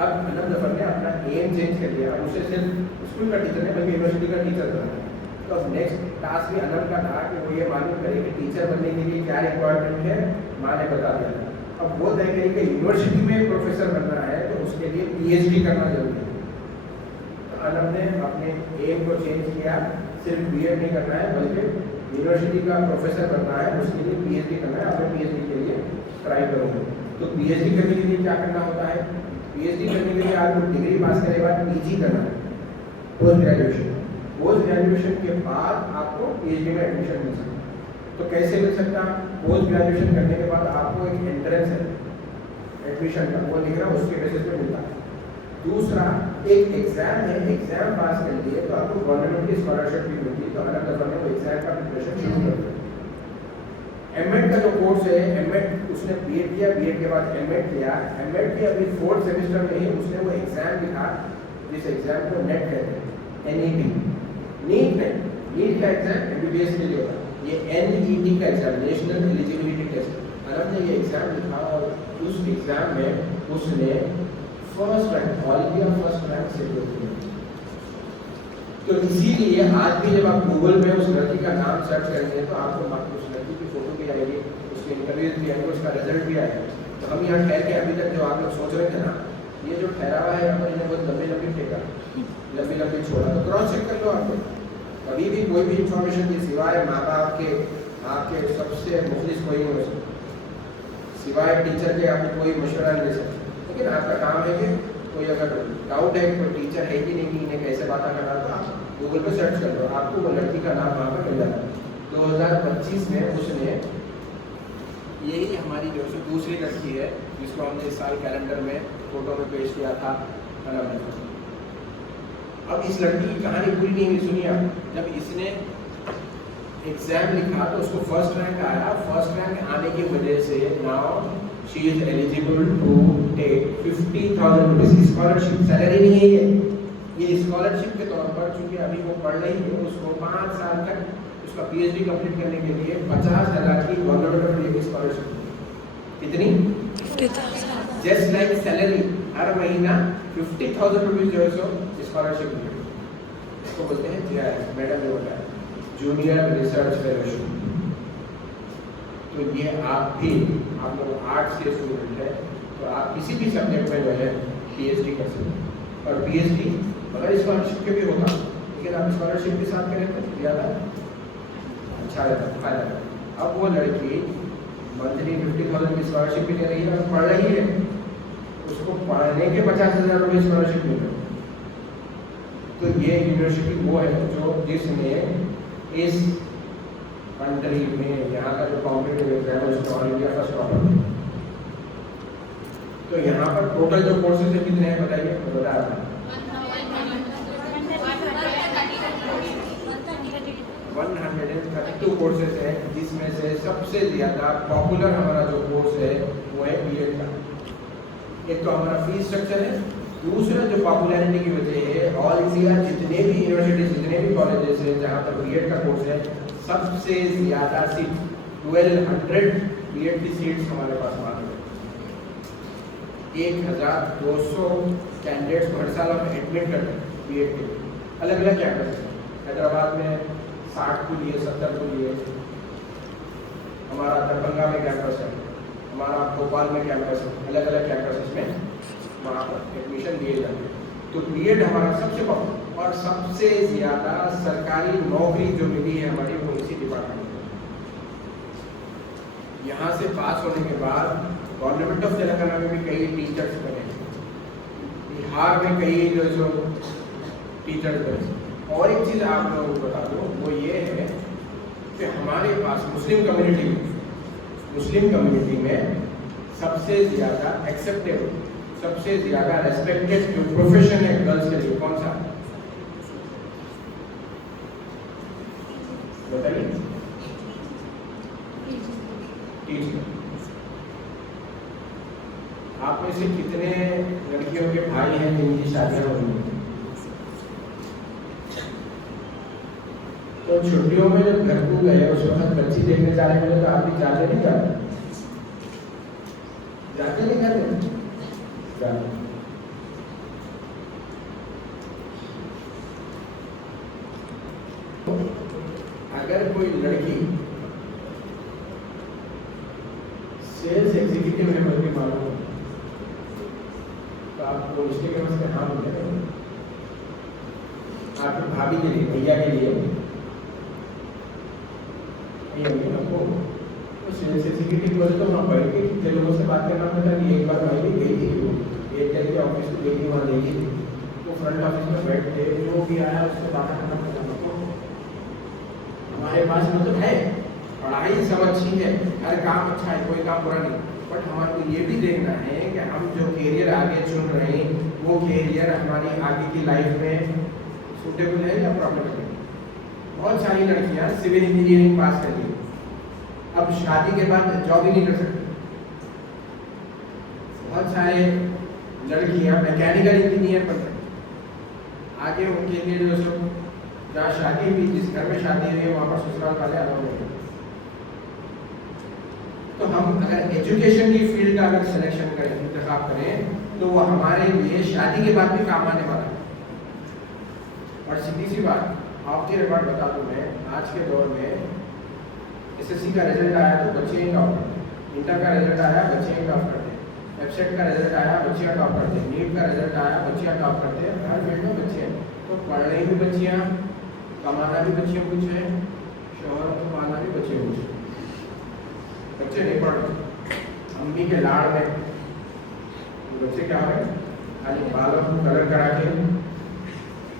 अब अनम जफर ने अपना एम चेंज कर लिया, उसे सिर्फ स्कूल का टीचर नहीं बल्कि यूनिवर्सिटी का टीचर बनना है। तो अब नेक्स्ट टास्क भी अनम का था कि वो ये मालूम करे कि टीचर बनने के लिए क्या रिक्वायरमेंट है। माँ ने बता दिया। अब वो तय करें कि यूनिवर्सिटी में प्रोफेसर बनना है तो उसके लिए पीएचडी करना जरूरी है। तो अनम ने अपने एम को चेंज किया, सिर्फ बीएड नहीं करना है बल्कि यूनिवर्सिटी का प्रोफेसर बनना है, उसके लिए पीएचडी करना है। अपने पीएचडी के लिए ट्राई करूँगा। तो पीएचडी करने के लिए क्या करना होता है? पीएचडी करने के लिए आपको डिग्री पास करने के बाद पीजी करना है, पोस्ट ग्रेजुएशन। पोस्ट ग्रेजुएशन के बाद आपको पीएचडी में एडमिशन मिल सकता है। तो कैसे मिल सकता? पोस्ट ग्रेजुएशन करने के बाद आपको एक एंट्रेंस है एडमिशन का, वो लिखना, उसके बेसिस पे मिलता है। दूसरा एक एग्जाम है, एग्जाम पास कर लिए तो आपको गवर्नमेंट की स्कॉलरशिप भी मिलती है। तो अलग अलग वो एग्जाम का प्रिपरेशन शुरू करते हैं। एमएड का जो कोर्स है, एमएड उसने बीएड किया, बीएड के बाद एमएड किया, एमएड की अभी 4th सेमेस्टर में ही उसने वो एग्जाम लिखा जिस एग्जाम को नेट कहते हैं, एनईटी। नीट नहीं, नीट का एग्जाम एमबीबीएस के लिए होता है, ये एनईटी का exam, national eligibility test. Anam ने ये एग्जाम लिखा और उस एग्जाम में उसने first rank, all India first rank से किया। तो इसीलिए आज भी जब आप गूगल में उस लड़की का नाम सर्च करेंगे तो आपको उस लड़की की फोटो भी आएगी, उसके इंटरव्यूज भी आएंगे, उसका रिजल्ट भी आएगा। तो हम यहाँ ठहर के अभी तक जो आप लोग सोच रहे थे ना, ये जो ठहरावा है यहाँ पर इन्हें बहुत लंबी लंबी फेंका, लंबी लंबी छोड़ा, तो क्रॉस चेक कर लो। आपको कभी भी कोई भी इंफॉर्मेशन की सिवाय माँ बाप के, आपके सबसे मुखलिस कोई नहीं हो सकता, सिवाय टीचर के आपको कोई मशवरा नहीं दे सकता। लेकिन आपका काम है कि कोई अगर डाउट है कोई टीचर है कि नहीं, इन्हें कैसे बात कर रहा था, आप गूगल पे सर्च कर लो, आपको वो लड़की का नाम वहाँ पर मिल जाता है। 2025 में उसने, यही हमारी जो दूसरी लड़की है जिसको हमने इस साल कैलेंडर में फोटो में पेश किया था। अब इस लड़की की कहानी पूरी नहीं हुई, सुनिए आप। जब इसने एग्जाम लिखा तो उसको फर्स्ट रैंक आया। फर्स्ट रैंक आने की वजह से now she is eligible to take 50,000 rupees scholarship. Salary नहीं है ये स्कॉलरशिप के तौर पर, चूंकि अभी वो पढ़ रही है, उसको 5 साल तक उसका पीएचडी कंप्लीट करने के लिए 50,000 की गवर्नमेंट की स्कॉलरशिप। कितनी? 50,000। जस्ट लाइक सैलरी, हर महीना 50,000 रुपीज जो है सो स्कॉलरशिप मिलेगी। इसको बोलते हैं जीआरएफ, मैडम ने बताया, जूनियर रिसर्च फेलोशिप। तो ये आप भी, आप लोग आर्ट्स के स्टूडेंट हैं तो आप किसी भी सब्जेक्ट में जो है पीएचडी कर सकते हैं। और पीएचडी बगैर स्कॉलरशिप के भी होगा, लेकिन आप स्कॉलरशिप के साथ करें तो ज़्यादा अच्छा रहता है, फायदा रहता है। अब वो लड़की मंथली 50,000 की स्कॉलरशिप भी ले रही है और पढ़ रही है, उसको पढ़ने के 50,000 रुपये स्कॉलरशिप मिल रही है। तो ये यूनिवर्सिटी वो है जो जिसने इस कंट्री में यहाँ का जो कॉम्पिटेटिव एग्जाम है उसको ऑल इंडिया फर्स्ट टॉपर। तो यहाँ पर टोटल जो कोर्सेज है कितने हैं बताइए, बता रहा हूँ 132 कोर्सेज हैं, जिसमें से सबसे ज़्यादा पॉपुलर हमारा जो कोर्स है वो है बीएड का। एक तो हमारा फीस स्ट्रक्चर है, दूसरा जो पॉपुलैरिटी की वजह है ऑल इंडिया जितने भी यूनिवर्सिटीज जितने भी कॉलेजेस हैं जहाँ पर बीएड का कोर्स है, सबसे ज़्यादा सीट 1200 बीएड की सीट्स हमारे पास मौजूद है। 1200 कैंडिडेट्स हर साल हम एडमिट करते हैं बीएड के लिए। अलग अलग कैंपस है, हैदराबाद में 60 को लिए 70 को लिए, हमारा दरभंगा में कैंपस है, हमारा भोपाल में कैंपस है, अलग अलग कैंपस में वहाँ पर एडमिशन दिए जाते हैं। तो बीएड हमारा सबसे पॉपुलर और सबसे ज़्यादा सरकारी नौकरी जो मिली है हमारी वो इसी डिपार्टमेंट में। यहाँ से पास होने के बाद गवर्नमेंट ऑफ तेलंगाना में भी कई टीचर्स बने, बिहार में कई जो टीचर्स बने। और एक चीज़ आप लोगों को बता दूँ वो ये है कि हमारे पास मुस्लिम कम्युनिटी में सबसे ज़्यादा एक्सेप्टेबल, सबसे ज़्यादा रेस्पेक्टेड जो प्रोफेशन है गर्ल्स के लिए कौन सा बताइए? टीचर। आप में से कितने लड़कियों के भाई हैं जिनकी शादियां हो रही हैं? तो छुट्टियों में जब घर को गए उस वक्त बच्ची देखने जा रहे हैं तो आप भी जाते नहीं जाते? जाते नहीं जाते? अगर कोई लड़की सेल्स एग्जीक्यूटिव है बल्कि मालूम हो तो आपको इसके केवल से हाँ मिलेगा। आपकी भाभी के लिए, भैया के लिए आपको तो सेल्स एग्जीक्यूटिव बोले तो वहाँ बैठ के लोगों से बात करना पड़ता कि एक बार भाई भी गई थी एक जगह ऑफिस को गई थी, वहाँ देखी थी, वो फ्रंट ऑफिस में बैठते जो भी आया उससे बात करना पड़ता। हमारे पास मतलब है पढ़ाई सब अच्छी है, हर काम अच्छा है, कोई काम बुरा नहीं, बट हमारे को ये भी देखना है कि हम जो कैरियर आगे चुन रहे हैं वो कैरियर हमारी आगे की लाइफ में सूटेबल है या प्रॉब्लम है। बहुत सारी लड़कियां सिविल इंजीनियरिंग पास कर ली, अब शादी के बाद जॉब ही नहीं कर सकती। बहुत सारे लड़कियां मैकेनिकल इंजीनियर बन रही, आगे उनके लिए जो सब जहाँ शादी हुई, जिस घर में शादी हुई है वहाँ पर ससुराल वाले अलाउ नहीं। तो हम अगर एजुकेशन की फील्ड का अगर सिलेक्शन करें, इंतखाब करें, तो वो हमारे लिए शादी के बाद भी काम आने वाला है। और सीधी सी बात आपके रिकॉर्ड बता दूं मैं, आज के दौर में एसएससी का रिजल्ट आया तो बच्चे ही टॉप करते हैं, इंटर का रिजल्ट आया बच्चे ही टॉप करते हैं, वेबसाइट का रिजल्ट आया बच्चियाँ टॉप करते हैं, नीट का रिजल्ट आया बच्चियाँ टॉप करते हैं, हर फील्ड में बच्चे हैं। तो पढ़ रही भी बच्चियाँ, कमाना भी बच्चियों कुछ है, शोहर कमाना भी बच्चे कुछ है। बच्चे नहीं पढ़ रहे, अम्मी के लाड़ में बच्चे क्या हो रहे हैं, खाली बालों को कलर करा के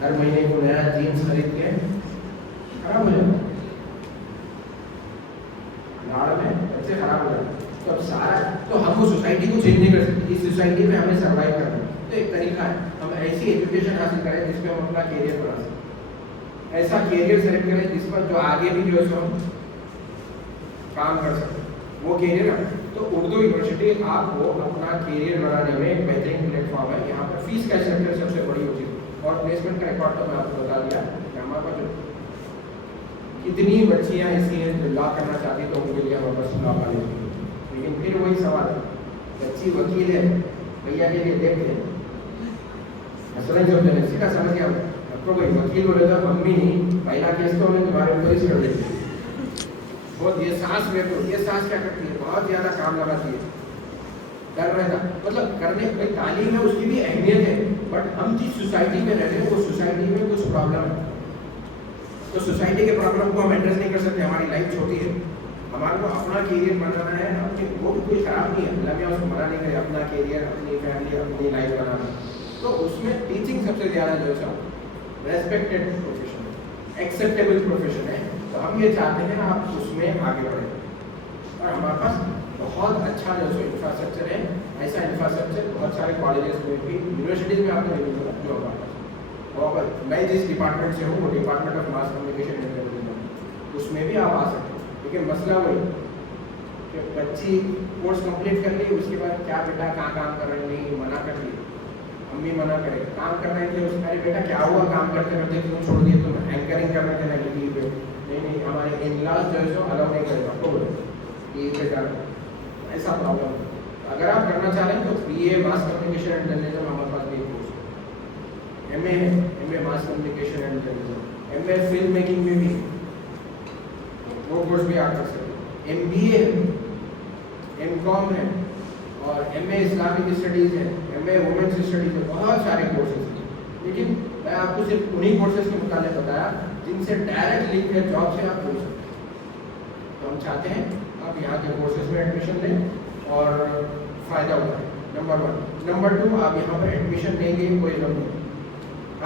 हर महीने को नया जीन्स खरीद के खराब हो जाता है, लाड़ में बच्चे खराब हो जाते हैं। तो अब सारा तो हम उस सोसाइटी को चेंज नहीं कर सकते, इस सोसाइटी में हमें सर्वाइव करना है। तो एक तरीका है हम ऐसी एजुकेशन हासिल करें जिसमें हम अपना कैरियर बना सकें, ऐसा कैरियर सेलेक्ट करें जिस पर जो आगे भी जो है हम काम कर सकते, वो कैरियर है। तो उर्दू यूनिवर्सिटी आपको अपना कैरियर बनाने में एक बेहतरीन प्लेटफॉर्म है। यहाँ पर फीस का स्ट्रक्चर सबसे बड़ी होती है और प्लेसमेंट का रिकॉर्ड तो मैं आपको बता दिया कि हमारे पास कितनी बच्चियाँ ऐसी हैं जो लॉ करना चाहती तो उनके लिए हमारे पास लॉ कॉलेज है। लेकिन फिर वही सवाल है, बच्ची वकील है, भैया के लिए देखते हैं असला जब मैंने सीधा समझ गया आपको भाई वकील बोले तो मम्मी पहला केस तो हमें तुम्हारे ऊपर ही कर देती है। बहुत ये सांस में तो ये सांस क्या करती है, बहुत ज़्यादा काम लगाती है, डर रहता मतलब करने कोई तालीम है उसकी भी अहमियत है, बट हम जिस सोसाइटी में रह रहे हैं वो सोसाइटी में कुछ प्रॉब्लम है। तो सोसाइटी के प्रॉब्लम को हम एड्रेस नहीं कर सकते, हमारी लाइफ छोटी है, हमारे को अपना कैरियर बनाना है। अपनी वो भी कोई खराब नहीं है, मतलब मैं उसको मना नहीं करे, अपना कैरियर, अपनी फैमिली, अपनी लाइफ बनाना, तो उसमें टीचिंग सबसे ज़्यादा जो है रेस्पेक्टेड प्रोफेशन है, एक्सेप्टेबल प्रोफेशन है। तो हम ये चाहते हैं आप उसमें आगे बढ़ें, और हमारे पास बहुत अच्छा जो है इंफ्रास्ट्रक्चर है। ऐसा इंफ्रास्ट्रक्चर बहुत सारे कॉलेजेस में भी, यूनिवर्सिटीज़ में आपको नहीं मिलेगा जो हमारे पास। और मैं जिस डिपार्टमेंट से हूँ वो department of mass communication and television, उसमें भी आप आ सकते हैं। लेकिन मसला वही कि बच्ची कोर्स कंप्लीट कर ली, उसके बाद क्या बेटा कहाँ काम कर रहे नहीं, मना कर ली, अम्मी मना करे, काम कर रहे थे उसमें, अरे बेटा क्या हुआ काम करते करते क्यों छोड़ दिए, तुम एंकरिंग कर रहे थे ना टीवी पे, नहीं हमारे इन-लॉज जो है सो अलाउ नहीं करेगा आपको टीवी पे जाना, ऐसा प्रॉब्लम है। अगर आप करना चाह रहे हैं तो BA mass communication and journalism हमारे पास भी कोर्स है, MA mass communication and journalism, MA film making में भी वो कोर्स भी आप कर सकते हैं, MBA है, MCOM है, और MA इस्लामिक स्टडीज़ है, MA वुमेन्स स्टडीज़ है, बहुत सारे कोर्सेज हैं। लेकिन मैं आपको सिर्फ उन्हीं कोर्सेज के मुताबिक बताया जिनसे डायरेक्ट लिंक है जॉब से, आप जुड़ सकते हैं। तो हम चाहते हैं आप यहाँ के कोर्सेज में एडमिशन लें और फ़ायदा उठाएं, नंबर 1। नंबर 2, आप यहाँ पर एडमिशन लेंगे कोई जरूरत नहीं,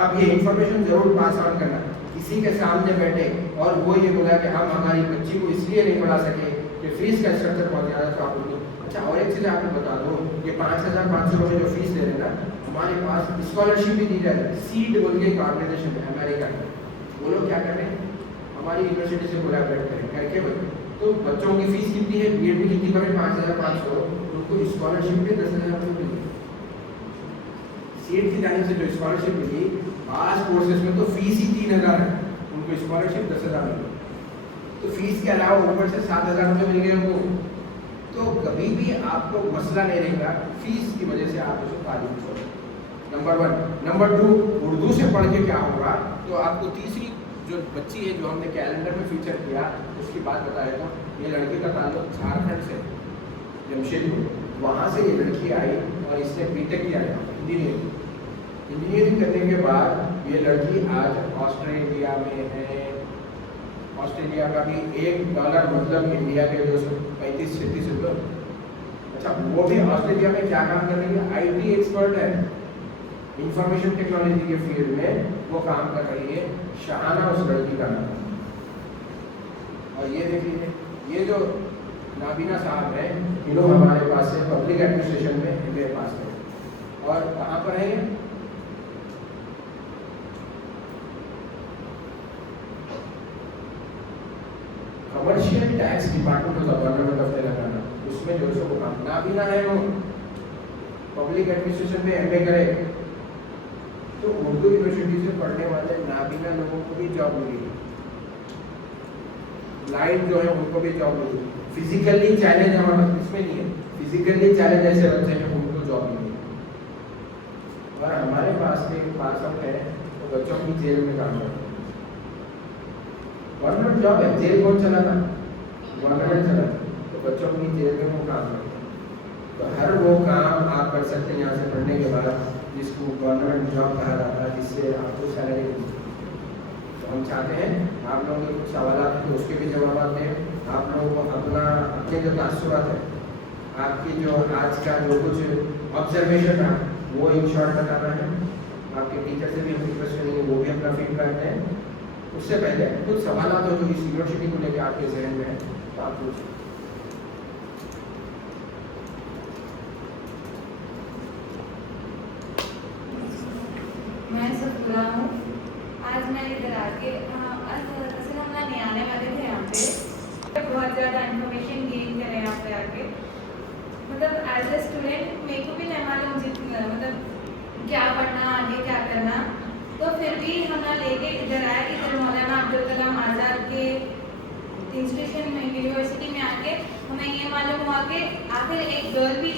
आप ये इन्फॉर्मेशन ज़रूर पास ऑन करना। किसी के सामने बैठे और वो ये बोला कि हम हमारी बच्ची को इसलिए नहीं पढ़ा सके कि फीस का स्ट्रक्चर बहुत ज़्यादा, तो आप उनको अच्छा। और एक चीज़ आपको बता दो, ये 5,500 रुपये जो फीस ले रहे हैं ना, हमारे पास स्कॉलरशिप भी दी जाए, सीड बोल के एक ऑर्गेनाइजेशन है अमेरिका में, वो लोग क्या कर रहे हैं, हमारी यूनिवर्सिटी से कोलैबोरेट करें करके तो बच्चों की फीस कितनी है, BEd की कितनी करें 5,500, उनको स्कॉलरशिप भी 10,000 रुपये मिली। सीट की जाने से जो स्कॉलरशिप मिली, आज कोर्सेज में तो फीस ही 3,000 है, उनको स्कॉलरशिप 10,000 मिली, तो फीस के अलावा ऊपर से 7,000 रुपये मिल गए उनको। तो कभी भी आपको मसला नहीं रहेगा फीस की वजह से आप उसको तालीम छोड़ें, नंबर 1। नंबर 2, उर्दू से पढ़ के क्या होगा, तो आपको तीसरी जो बच्ची है जो हमने कैलेंडर में फीचर किया उसकी बात बताया था। ये लड़के का ताल्लुक झारखंड से, जमशेदपुर, वहाँ से ये लड़की आई और इसने BTech किया है इंजीनियरिंग करने के बाद ये लड़की आज ऑस्ट्रेलिया में है। ऑस्ट्रेलिया का भी $1 मतलब इंडिया के 235-36 रुपये। अच्छा, वो भी ऑस्ट्रेलिया में क्या काम कर रही है, IT एक्सपर्ट है, इंफॉर्मेशन टेक्नोलॉजी के फील्ड में वो काम कर रही है। शहाना उस लड़की का नाम। और ये देख लीजिए, ये जो नाबीना साहब है, ये लोग हमारे पास से पब्लिक एडमिनिस्ट्रेशन में MA पास है, और कहाँ पर है, commercial tax department of the government of Telangana, उसमें जो सो वो काम। नाबीना है, वो पब्लिक एडमिनिस्ट्रेशन में MA करे, तो उर्दू यूनिवर्सिटी से पढ़ने वाले नाबीना लोगों को भी जॉब मिलेगी, ब्लाइंड जो है उनको भी जॉब मिलेगी। फिजिकली चैलेंज हमारे इसमें नहीं है, फिजिकली चैलेंज ऐसे बच्चे हैं उनको जॉब मिलेगी। और हमारे पास के पास आउट है तो बच्चों की जेल में काम करते हैं, गवर्नमेंट जॉब है, जेल कौन चलाता, गवर्नमेंट चलाता, तो बच्चों की जेल में वो काम करते हैं। तो हर वो काम आप कर सकते हैं यहाँ से पढ़ने के बाद, जिसको गवर्नमेंट जॉब कहा जाता है, जिससे आपको सैलरी मिलती है। तो हम चाहते हैं आप लोगों के कुछ सवाल हैं उसके भी जवाब दें, आप लोगों को अपने जो तासुरात है, आपकी जो आज का जो कुछ ऑब्जर्वेशन था वो इन शॉर्ट बताना है। आपके टीचर से भी हम रिक्वेस्ट करेंगे वो भी अपना फीडबैक दें। उससे पहले कुछ सवाल हो जो इस यूनिवर्सिटी को लेकर आपके जहन में है तो आप पूछें। मैं सफुरा हूँ। आज मैं इधर आके असल हम नहीं आने वाले थे यहाँ पे, बहुत ज़्यादा इन्फॉर्मेशन गेन करें यहाँ पे आके। मतलब एज ए स्टूडेंट मेरे को भी नहीं मालूम मतलब क्या पढ़ना आगे क्या करना, तो फिर भी हम लेके इधर आए। इधर मौलाना अब्दुल कलाम आज़ाद के इंस्टीट्यूशन में यूनिवर्सिटी में आके हमें ये मालूम हुआ कि आखिर एक गर्ल भी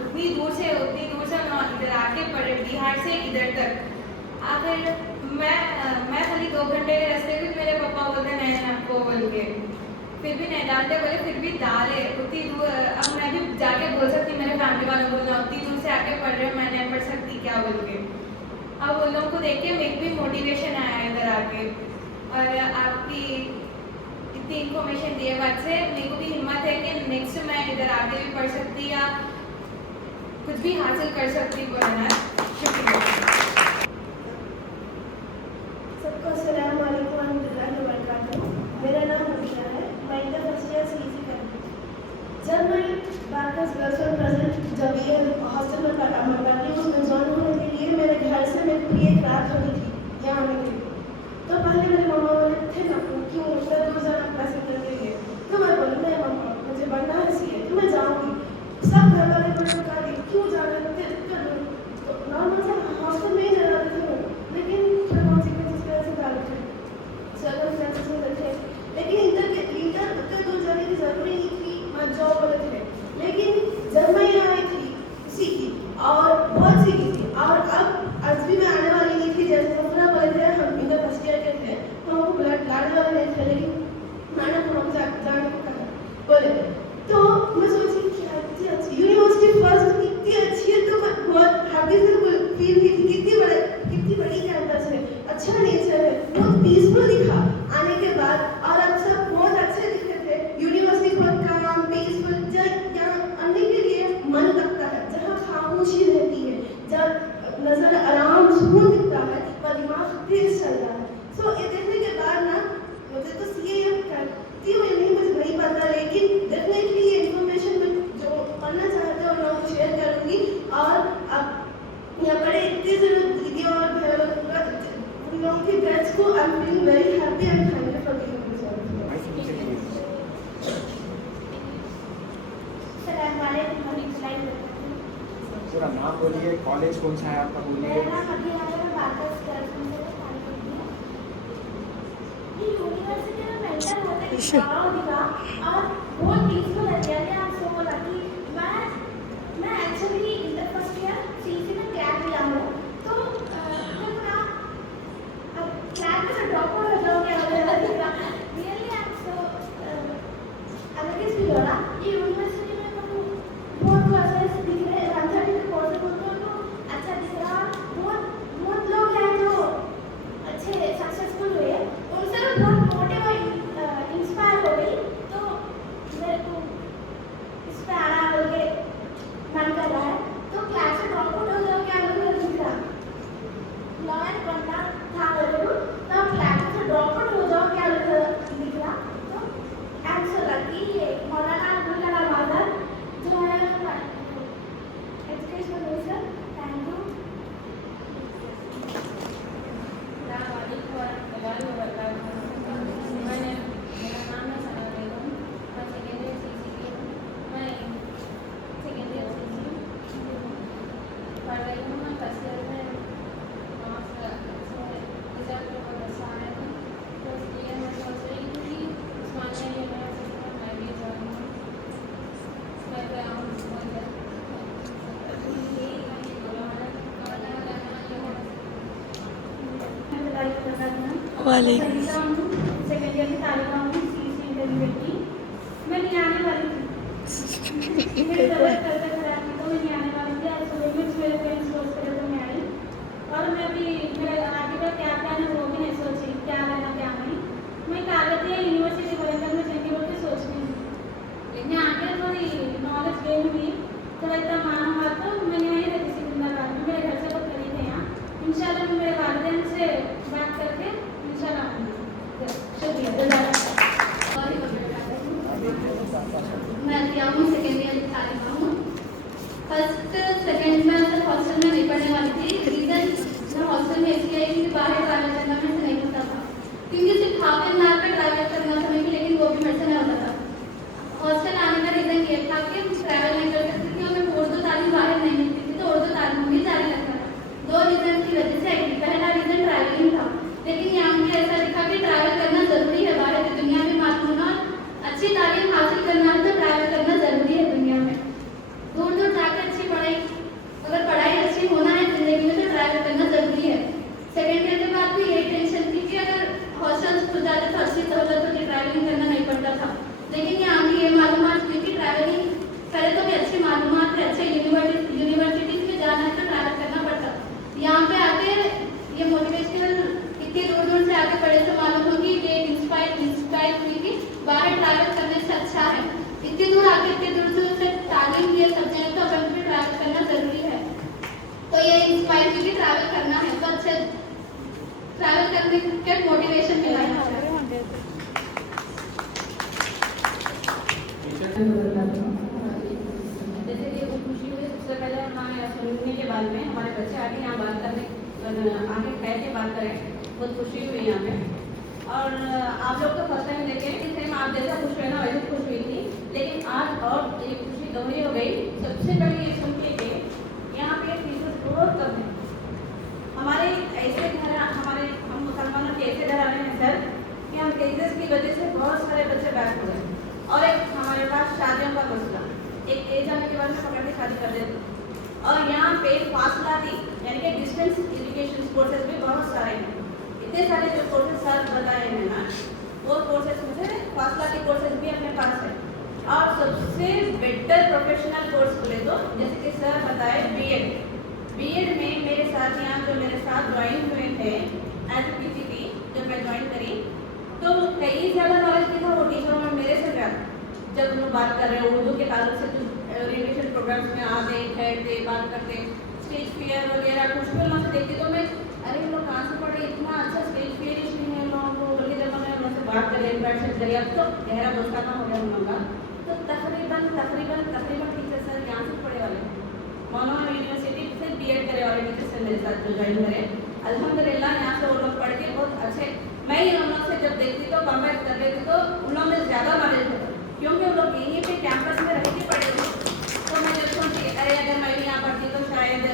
उतनी दूर से इधर आके पढ़े, बिहार से इधर तक। आखिर मैं खाली 2 घंटे के रास्ते भी मेरे पापा बोलते नहीं आपको बोल के, फिर भी नहीं डालते, बोले फिर भी डाले उतनी दूर। अब मैं भी जाके बोल सकती, मेरे फैमिली वालों बोलना उतनी दूर से आके पढ़ रहे, मैं नहीं पढ़ सकती क्या बोल के। अब उन लोगों को देख के मेरे भी मोटिवेशन आया इधर आके। और आपकी इतनी इन्फॉर्मेशन दिए बाद से मेरे को भी हिम्मत है कि नेक्स्ट मैं इधर आगे भी पढ़ सकती या कुछ भी हासिल कर सकती बोलना। शुक्रिया। सबको अस्सलाम वालेकुम रहमतुल्लाहि व बरकातहू। मेरा नाम मुखिया है, मैं इंटर फर्स्ट ईयर सीईसी कर रही हूँ। जब मैं बाकस गर्ल्स और प्रेजेंट जब ये हॉस्टल में पढ़ती हूँ उसमें जॉइन होने के लिए मेरे घर से मेरे पूरी एक रात हो गई थी यहाँ आने के लिए। तो पहले मेरे मम्मा बोले थे ना क्यों इतना दूर जाना पसंद करते हैं, तो मैं बोली नहीं मम्मा मुझे बनना है सीए तो मैं जाऊँगी। सब घर वाले मुझे कहा क्यों जाना है तो नॉर्मल से हॉस्टल में ही रहना थे लोग, लेकिन थोड़ा कॉन्सिक्वेंसेस की वजह से डाल थे सर्कमस्टेंसेस में रखे। लेकिन इंटर उतना दूर जाने की जरूरी नहीं थी, मैं जॉब वाले थे। लेकिन जब मैं यहाँ आई थी सीखी और बहुत सीखी थी और अब आज भी मैं आने वाली नहीं थी। जैसे सपना बोले थे हम इंटर फर्स्ट ईयर के थे तो हमको लाने वाले नहीं थे, लेकिन मैंने हमको जाने को कहा बोले तो मैं सोची क्या इतनी अच्छी यूनिवर्सिटी फर्स्ट कितनी अच्छी है, तो मैं बहुत हैप्पी से फील की थी। कितनी बड़ी कैंपस है, अच्छा नेचर है, बहुत पीसफुल दिखा आने के बाद। और अब सब बहुत अच्छे दिखे थे। यूनिवर्सिटी बहुत काम पीसफुल, जहाँ आने के लिए मन लगता है, जहाँ खामोशी रहती है, जहाँ नजर आराम सुकून दिखता है और दिमाग तेज चल रहा है। सो ये देखने के बाद ना मुझे तो सीए करती हूँ नहीं मुझे नहीं पता, लेकिन डेफिनेटली ये इन्फॉर्मेशन में जो पढ़ना चाहते हो मैं शेयर करूँगी। और अब यहाँ पढ़े इतनी जरूरत दीदी और लोगों की ड्रेस को I am feeling very happy and thankful for giving this opportunity. अस्सलाम वालेकुम वरहमतुल्लाहि वबरकातुहू। पूरा नाम बोलिए, कॉलेज कौन सा है आपका बोलिए। मेरा नाम अभिया है, मैं बाकस गर्ल्स में से पढ़ती हूँ। ये यूनिवर्सिटी में मेंटर होते हैं गाँव दिखा और बहुत पीसफुल है। Really I am so lucky. मैं actually inter first year CEC में क्रैक किया हूँ, तो मैं अब क्रैक में ड्रॉप आउट हो जाऊँगी। रियली आई एम सो अलग फील हो रहा। ये यूनिवर्सिटी में बहुत क्लासेस दिख रहे हैं, 130 कोर्स होते हैं तो अच्छा दिख रहा। बहुत लोग हैं जो अच्छे सक्सेसफुल हुए, उनसे मैं बहुत मोटिव और इंस्पायर हो गई। तो मेरे को इस पे आना बोल के मन कर रहा है। तो क्लास से ड्रॉप आउट हो जाओ क्या लोग दिख रहा लॉ एंड बनना था बोले तो क्लास से ड्रॉप आउट हो जाओ क्या लोग दिख रहा। तो आई एम सो लकी। मौलाना अब्दुल कलाम आजाद जो है एजुकेशन मिनिस्टर, थैंक यू। मेरा नाम है सना बेगम, मैं सेकेंड ईयर सीसी की हूँ। मैं सेकेंड ईयर सीसी पढ़ रही हूँ। मैं फर्स्ट ईयर में रिजल्ट बहुत अच्छा आया था, तो इसलिए मैं सोच रही थी कि उस्मानिया यूनिवर्सिटी में मैं भी ज्वाइन हूँ। मैं गया हूँ सेकेंड ईयर की तालिका हूँ सीईसी इंटरमीडिएट की। मैं नहीं आने वाली थी, मेरी तबीयत खराब थी तो मैं नहीं आने वाली थी। आज सुबह में मेरे पेरेंट्स फोर्स करे तो मैं आई। और मैं भी मेरे आगे का क्या प्लान है वो भी नहीं सोची, क्या लेना क्या नहीं। मैं कागज यूनिवर्सिटी वगैरह में जाके बोल के सोच रही थी, लेकिन आगे थोड़ी नॉलेज गेन हुई, थोड़ा इतना मालूम हुआ तो मैं यहीं रहती थी जिंदाबाद में। मेरे घर से बहुत करीब है यहाँ। इंशाल्लाह मैं मेरे वालिदैन से बात करके इंशाल्लाह आऊँगी। शुक्रिया। मैं दिया हूँ सेकेंड ईयर की तालिका हूँ। फर्स्ट सेकेंड में सिर्फ हॉस्टल में नहीं पढ़ने वाली थी। रीज़न मैं हॉस्टल में इसलिए आई क्योंकि बाहर ट्रैवल करना मेरे से नहीं होता था, क्योंकि सिर्फ हाफ एन आवर पर ट्रैवल करना था मैं भी, लेकिन वो भी मेरे से नहीं होता था। हॉस्टल आने का रीज़न ये था कि ट्रैवल नहीं कर सकती थी और मेरे को उर्दू तालीम बाहर नहीं मिलती थी, तो उर्दू तालीम भी जारी रखा था। दो रीज़न की वजह से आई थी। पहला रीज़न ट्रैवलिंग था, लेकिन यहाँ मुझे ऐसा दिखा कि ट्रैवल करना ज़रूरी है, बाहर की दुनिया में मालूम होना, अच्छी तालीम हासिल करना है तो ट्रैवल करना ज़रूरी है दुनिया में। दूर दूर जाकर अच्छी पढ़ाई, अगर पढ़ाई अच्छी होना है ज़िंदगी में तो ट्रैवल करना ज़रूरी है। सेकेंड ईयर के बाद भी यही टेंशन थी कि अगर हॉस्टल खुद जाते तो करने का मोटिवेशन मिला है। जैसे कि वो खुशी हुई, सबसे पहले हमारे सुनने के बाद में हमारे बच्चे आके यहाँ बात करने आके बैठ के बात करें, बहुत खुशी हुई यहाँ पे। और आप लोग तो फर्स्ट टाइम देखे, सेम आप जैसा खुश हुए ना वैसे खुश हुई थी, लेकिन आज और ये खुशी दोहरी हो गई। सबसे पहले ये सुन के कि यहाँ पे फीसेस बहुत कम है। हमारे ऐसे घर, हमारे हम मुसलमानों के ऐसे घर आने हैं सर कि हम फीसेस की वजह से बहुत सारे बच्चे बैठ हो गए। और एक हमारे पास शादियों का मसला, एक एज आने के बाद में पकड़ के शादी कर देते। और यहाँ पे फासला थी, यानी कि डिस्टेंस एजुकेशन कोर्सेज भी बहुत सारे हैं। इतने सारे जो कोर्सेज सर बताए हैं ना, वो कोर्सेज में से फासला के कोर्सेज भी अपने पास है। और सबसे बेटर प्रोफेशनल कोर्स बोले तो जैसे कि सर बताए बीएड में मेरे साथ यहाँ जो मेरे साथ ज्वाइन हुए थे एज ए पीसीटी, जब मैं ज्वाइन करी तो कई ज़्यादा नॉलेज भी था वो टीचरों में मेरे से ज़्यादा। जब हम लोग बात कर रहे हैं उर्दू के ताल्लुक से, जो ओरिएंटेशन प्रोग्राम्स में आते बैठते बात करते, स्टेज फियर वगैरह कुछ भी वहाँ से देखते तो मैं अरे इन लोग कहाँ से पढ़े, इतना अच्छा स्टेज फियर नहीं है लोगों को। बल्कि जब हमने उनसे बात करी, इंटरेक्शन करी, अब तो गहरा दोस्ताना हो गया हम लोग का। तो तकरीबन टीचर सर यहाँ से पढ़े वाले मौलाना यूनिवर्सिटी से बीएड करे वाले टीचर से मेरे साथ जो ज्वाइन करे, अल्हम्दुलिल्लाह यहाँ से वो लोग पढ़ के बहुत अच्छे। मैं ही उन लोग से जब देखती तो कंपेयर कर लेती तो उन लोग में ज़्यादा नॉलेज होता, क्योंकि वो लोग यहीं पे कैंपस में रह के पढ़े थे। तो मैं जब सोचती अरे अगर मैं भी यहाँ पढ़ती तो शायद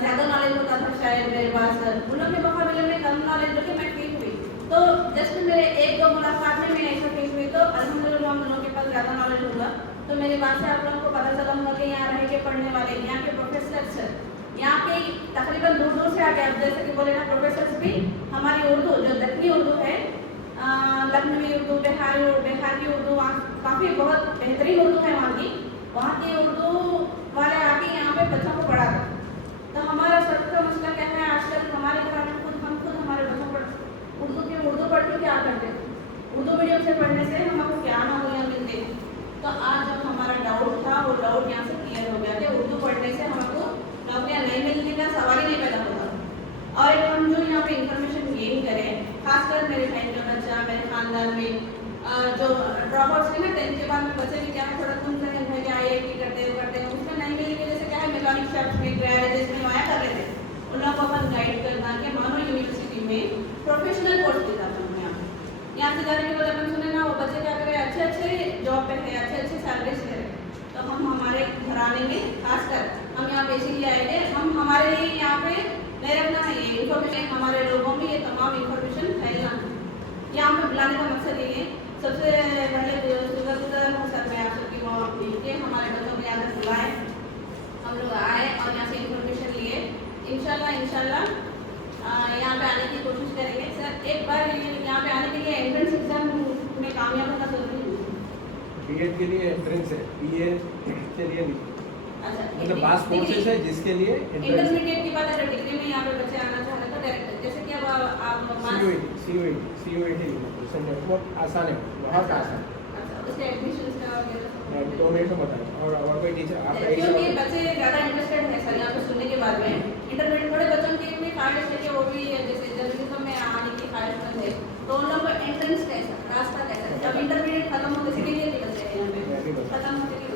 ज़्यादा नॉलेज होता था शायद मेरे पास। उन लोग के मुकाबले में कम नॉलेज जो कि मैं फील हुई। तो जस्ट मेरे एक दो मुलाकात में मैं ऐसा फील हुई तो अल्हम्दुलिल्लाह हम लोगों के पास ज़्यादा नॉलेज होगा। तो मेरी बात से आप लोगों को पता चला होगा कि यहाँ रह के पढ़ने वाले, यहाँ के प्रोफेसर्स, यहाँ के तकरीबन दूर दूर से आके, अब जैसे कि बोले ना प्रोफेसर्स भी हमारी उर्दू जो दक्षिणी उर्दू है, लखनवी उर्दू, बिहार की उर्दू, वहाँ काफ़ी बहुत बेहतरीन उर्दू है वहाँ की उर्दू वाले आके यहाँ पे बच्चों को पढ़ाते। तो हमारा सबका मसला क्या है आजकल हमारे घर में हम खुद हमारे बच्चों को उर्दू पढ़ के क्या करते हैं, उर्दू मीडियम से पढ़ने से हमको क्या नौकरियाँ मिलती हैं। तो आज जब हमारा डाउट था वो डाउट यहाँ से क्लियर हो गया कि उर्दू पढ़ने से हमको नौकरियाँ नहीं मिलने का सवाल ही नहीं पैदा होता। और एक हम जो यहाँ पे इंफॉर्मेशन गेन करें, खासकर मेरे बहन का बच्चा, मेरे खानदान में जो ड्रॉप आउट्स है ना 10th के बाद में बच्चे भी क्या है थोड़ा कम से कम है IIT करते हैं उसमें नहीं मिलने की वजह से क्या है मैकेनिक शॉप्स में गैरेजेस में आया कर रहे थे। उन लोगों को अपन गाइड करना कि मानो यूनिवर्सिटी में प्रोफेशनल कोर्स देता था हम यहाँ से जाने के बाद अपन सुने ना वो बच्चे क्या करें अच्छे जॉब पे है, अच्छे सैलरी ले रहे। तो हम हमारे घराने में खासकर हम यहाँ बेसिकली आए थे, हम हमारे लिए यहाँ पे नहीं रखना है ये इन्फॉर्मेशन, हमारे लोगों में ये तमाम इन्फॉर्मेशन फैलना है। यहाँ पे बुलाने का मकसद ये है, सबसे पहले शुक्र हूँ सर मैं आप सबकी के हमारे बच्चों को यहाँ से बुलाए, हम लोग आए और यहाँ से इन्फॉर्मेशन लिए। इंशाल्लाह यहाँ पे आने की कोशिश करेंगे। सर एक बार यहाँ पे आने के लिए एंट्रेंस एग्जाम में कामयाब होना जरूरी है? बीएड के लिए एंट्रेंस है, बीए के लिए नहीं। अच्छा, मतलब पास कोर्सेज है जिसके लिए इंटरमीडिएट की बात है, डिग्री में यहाँ पे बच्चे आना चाह रहे तो डायरेक्ट जैसे कि अब आप CUET बहुत आसान है, बहुत आसान। अच्छा उसके एडमिशन का वगैरह 2 मिनट में बताएं। और कोई टीचर आप क्योंकि बच्चे ज़्यादा इंटरेस्टेड है सर यहाँ पे सुनने के बाद में इंटरमीडिएट थोड़े बच्चों के में ख्वाहिश है कि वो भी जैसे जर्नलिज्म में आने की ख्वाहिशमंद है, तो उन लोगों को एंट्रेंस कैसा रास्ता कैसा जब इंटरमीडिएट खत्म होते से लिए बच्चे यहाँ पे खत्म होते कि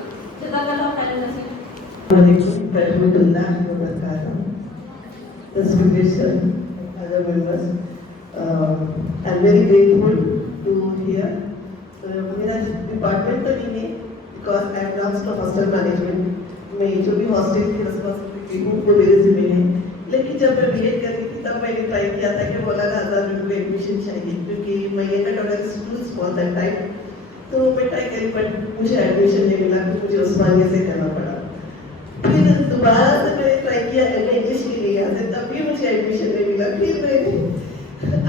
other members, I'm very grateful to hear. मेरा डिपार्टमेंट तो नहीं है, because I belong to hostel management. मैं जो भी हॉस्टल की रिस्पॉन्सिबिलिटी हूँ वो मेरे जिम्मे है। लेकिन जब मैं बीएड कर रही थी तब मैंने ट्राई किया था कि बोला 1000 रुपये एडमिशन चाहिए, क्योंकि मैं ये tolerance to small that time. तो मैं ट्राई करी बट मुझे एडमिशन नहीं मिला, तो मुझे उस्मानिया से करना पड़ा। फिर दोबारा से मैंने ट्राई किया इंग्लिश के लिए, तब भी मुझे एडमिशन नहीं मिला। फिर मैंने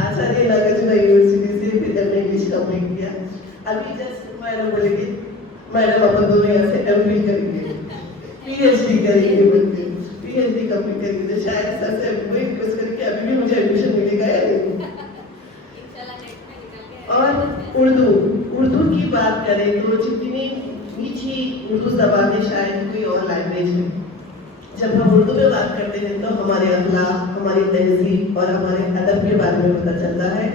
आचार्य नागार्जुन यूनिवर्सिटी से फिर इंग्लिश कंप्लीट किया। अभी जस्ट मैडम बोलेगी मैडम अपन दोनों यहाँ से MPhil करेंगे, PhD करेंगे, PhD कंप्लीट करेंगे। तो शायद सर से वही रिक्वेस्ट करके अभी भी मुझे एडमिशन मिलेगा या नहीं। और उर्दू की बात करें तो जितनी मीठी उर्दू जबान है शायद कोई और लैंग्वेज में, जब हम उर्दू में बात करते हैं तो हमारे अखलाक, हमारी तहजीब और हमारे अदब के बारे में पता चलता है,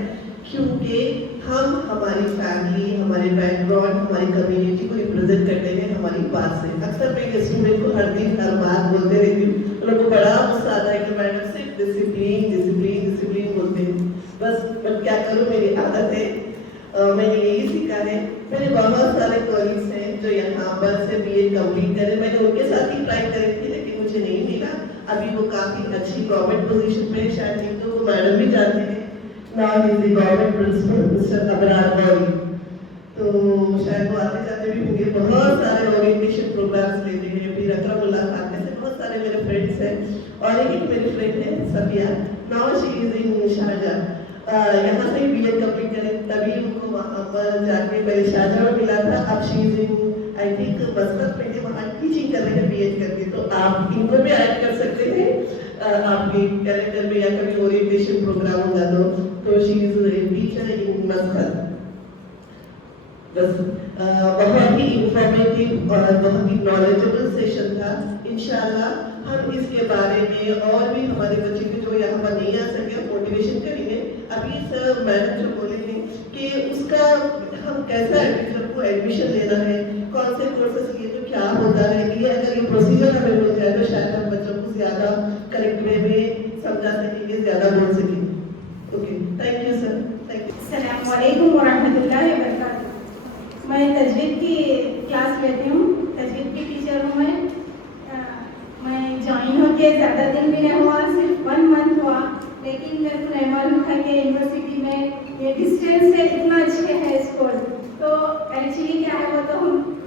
क्योंकि हम हमारी फैमिली, हमारे बैकग्राउंड, हमारी कम्युनिटी को रिप्रेजेंट करते हैं हमारी बात से। अक्सर मैं स्टूडेंट को हर दिन हर बात बोलते रहती हूँ, उन लोगों को बड़ा गुस्सा आता है कि मैडम सिर्फ डिसिप्लिन डिसिप्लिन डिसिप्लिन बोलते हैं। बस क्या करूँ, मेरी आदत है। मैंने यही सीखा है। मेरे बहुत सारे कॉलीग्स हैं जो यहाँ पर से BA कंप्लीट करे, मैंने उनके साथ ही ट्राई करी थी लेकिन मुझे नहीं मिला। अभी वो काफ़ी अच्छी गवर्नमेंट पोजीशन पे, शायद नहीं तो वो मैडम भी जानते हैं। Now he is the government principal mister Abrar Gauri, तो शायद वो आते जाते भी होंगे। बहुत सारे ओरिएंटेशन प्रोग्राम्स लेते हैं। फिर अकरमुल्लाह खान में से बहुत सारे मेरे फ्रेंड्स हैं और एक मेरी फ्रेंड है Safia, now she is in Sharjah. यहाँ से BA कंप्लीट करें तभी उनको वहाँ पर जाके मेरे शारजाह में मिला था। अब she is in I think मस्कत में वहाँ टीचिंग कर रहे हैं BA करके, तो आप इनको भी ऐड कर सकते हैं आपके कैलेंडर में, या कभी ओरिएंटेशन प्रोग्राम होगा तो शी इज ए टीचर इन मस्कत। बस बहुत ही इंफॉर्मेटिव और बहुत ही नॉलेजेबल सेशन था। इंशाल्लाह हम इसके बारे में और भी हमारे बच्चे के जो यहाँ पर नहीं आ सके मोटिवेशन करेंगे। अभी सर मैडम जो बोले हैं कि उसका हम कैसा को एडमिशन लेना है, कौन से कोर्सेज लिए तो क्या होता है, ये अगर ये प्रोसीजर हमें मिल जाए तो शायद हम बच्चों को ज़्यादा करेक्ट वे में समझा सकेंगे, ज़्यादा बोल सकेंगे। Okay, thank you sir, thank you. अस्सलाम वालेकुम वरहमतुल्लाहि वबरकातुहू। मैं तजवीद की क्लास लेती हूँ, तजवीद की टीचर हूँ मैं ज्वाइन होके ज़्यादा दिन भी नहीं हुआ, सिर्फ 1 मंथ हुआ, लेकिन मेरे को नहीं मालूम था कि यूनिवर्सिटी में ये डिस्टेंस से इतना अच्छे है स्कूल। तो एक्चुअली क्या है वो तो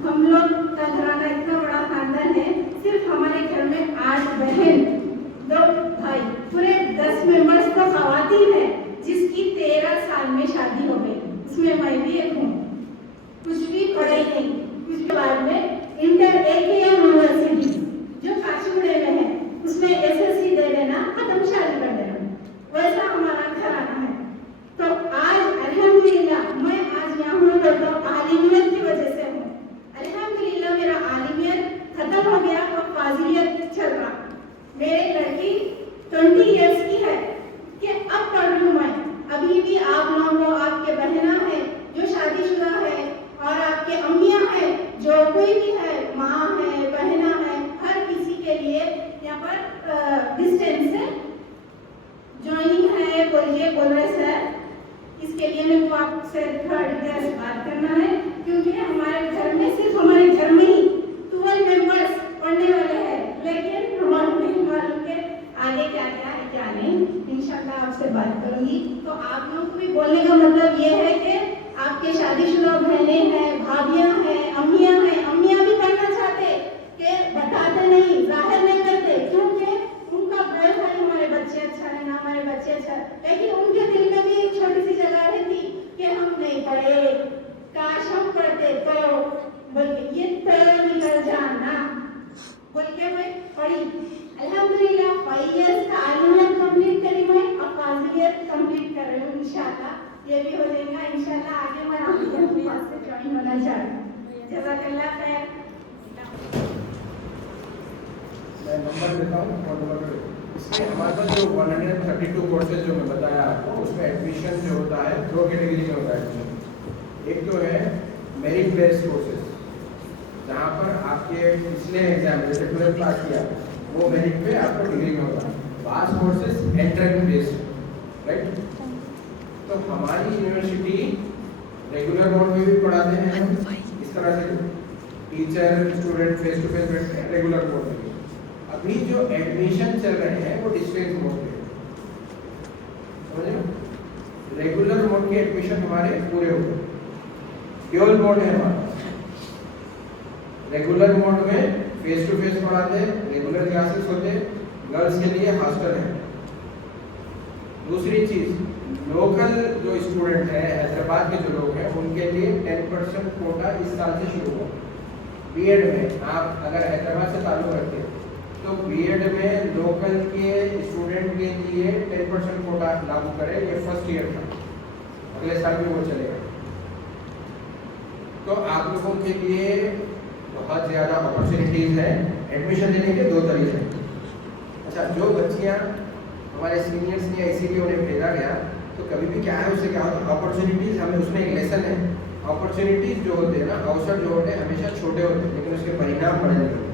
हम लोग का घराना इतना बड़ा खानदान है, सिर्फ हमारे घर में 8 बहन 2 भाई, पूरे 10 मेंबर्स तो खवातीन है, जिसकी 13 साल में शादी हो गई, उसमें मैं भी एक हूँ। कुछ भी पढ़ाई नहीं, कुछ के बाद में इंटर AKM यूनिवर्सिटी जो काशीगुड़े में है उसमें SSC दे देना, खत्म, शादी कर देना, वैसा हमारा घराना है। तो आज अल्हम्दुलिल्लाह मैं आज यहाँ हूँ तो आलिमियत की वजह से हूँ। अल्हम्दुलिल्लाह मेरा आलिमियत खत्म हो गया, अब फाजिलियत चल रहा। मेरी लड़की 20 इयर्स की है कि अब पढ़ रही हूँ मैं। अभी भी आप लोगों, आपके बहना है जो शादीशुदा है और आपके अम्मियाँ हैं, जो कोई भी है, माँ है, बहना है, हर किसी के लिए यहाँ पर डिस्टेंस से ज्वाइनिंग है, बोलिए बोल रहे सर। इसके लिए मेरे को आपसे थोड़ा डिटेल बात करना है, क्योंकि हमारे घर में सिर्फ हमारे घर में ही 12 मेंबर्स पढ़ने वाले हैं, लेकिन हमारे नहीं मालूम के आगे क्या क्या है क्या नहीं। इंशाल्लाह आपसे बात करूंगी। तो आप लोगों को भी बोलने का मतलब ये है कि आपके शादीशुदा बहनें हैं, भाभियां हैं, अम्मियां हैं, अम्मियां भी पढ़ना चाहते कि बताते नहीं, जाहिर नहीं करते, क्योंकि उनका गोल खाली हमारे बच्चे अच्छा रहना, हमारे बच्चे अच्छा, लेकिन उनके दिल में भी एक छोटी सी जगह रहती कि हम नहीं पढ़े, काश हम पढ़ते तो, बल्कि ये तो निकल जाना बोल के मैं पढ़ी। अल्हम्दुलिल्लाह 5 इयर्स का आलिमियत कंप्लीट करी मैं, अब फाजिलियत कंप्लीट कर रही हूँ। इंशाल्लाह ये भी हो जाएगा। इंशाल्लाह आगे मैं आपके पास से ज्वाइन होना चाहती हूँ। जज़ाकल्लाह खैर। मैं नंबर देता हूँ और नंबर इसमें हमारे पास जो 132 कोर्सेज जो मैं बताया आपको, उसमें एडमिशन जो होता है 2 कैटेगरी में होता है एडमिशन। एक तो है मेरिट बेस्ड कोर्सेज, जहाँ पर आपके पिछले एग्जाम जैसे 12th पास किया वो मेरिट पे आपको डिग्री में होगा। पास कोर्सेज एंट्रेंस बेस्ड, राइट। तो हमारी यूनिवर्सिटी रेगुलर मोड में भी पढ़ाते हैं हम, इस तरह से teacher student face to face बैठते हैं रेगुलर मोड में। अभी जो एडमिशन चल रहे हैं वो डिस्टेंस मोड पे, समझे। रेगुलर मोड के एडमिशन हमारे पूरे हो गए, ड्यूअल मोड है हमारा। रेगुलर मोड में फेस टू फेस पढ़ाते हैं, रेगुलर क्लासेस होते हैं, गर्ल्स के लिए हॉस्टल है। दूसरी चीज, लोकल जो स्टूडेंट है, हैदराबाद के जो लोग हैं, उनके लिए 10% कोटा इस साल से शुरू हुआ। बीएड में आप अगर हैदराबाद से ताल्लुक रखते हैं तो बीएड में लोकल के स्टूडेंट के लिए 10% कोटा लागू करें। ये फर्स्ट ईयर था, अगले साल भी वो चलेगा। तो आप लोगों के लिए बहुत ज़्यादा अपॉर्चुनिटीज़ हैं। एडमिशन लेने के 2 तरीके हैं। अच्छा, जो बच्चियाँ हमारे सीनियर्स ने इसीलिए उन्हें भेजा गया, तो कभी भी क्या है उससे क्या होता है, अपॉर्चुनिटीज़, हमें उसमें एक लेसन है, अपॉर्चुनिटीज़ जो होते हैं ना, अवसर जो होते हैं हमेशा छोटे होते हैं, लेकिन उसके परिणाम बड़े नहीं होते।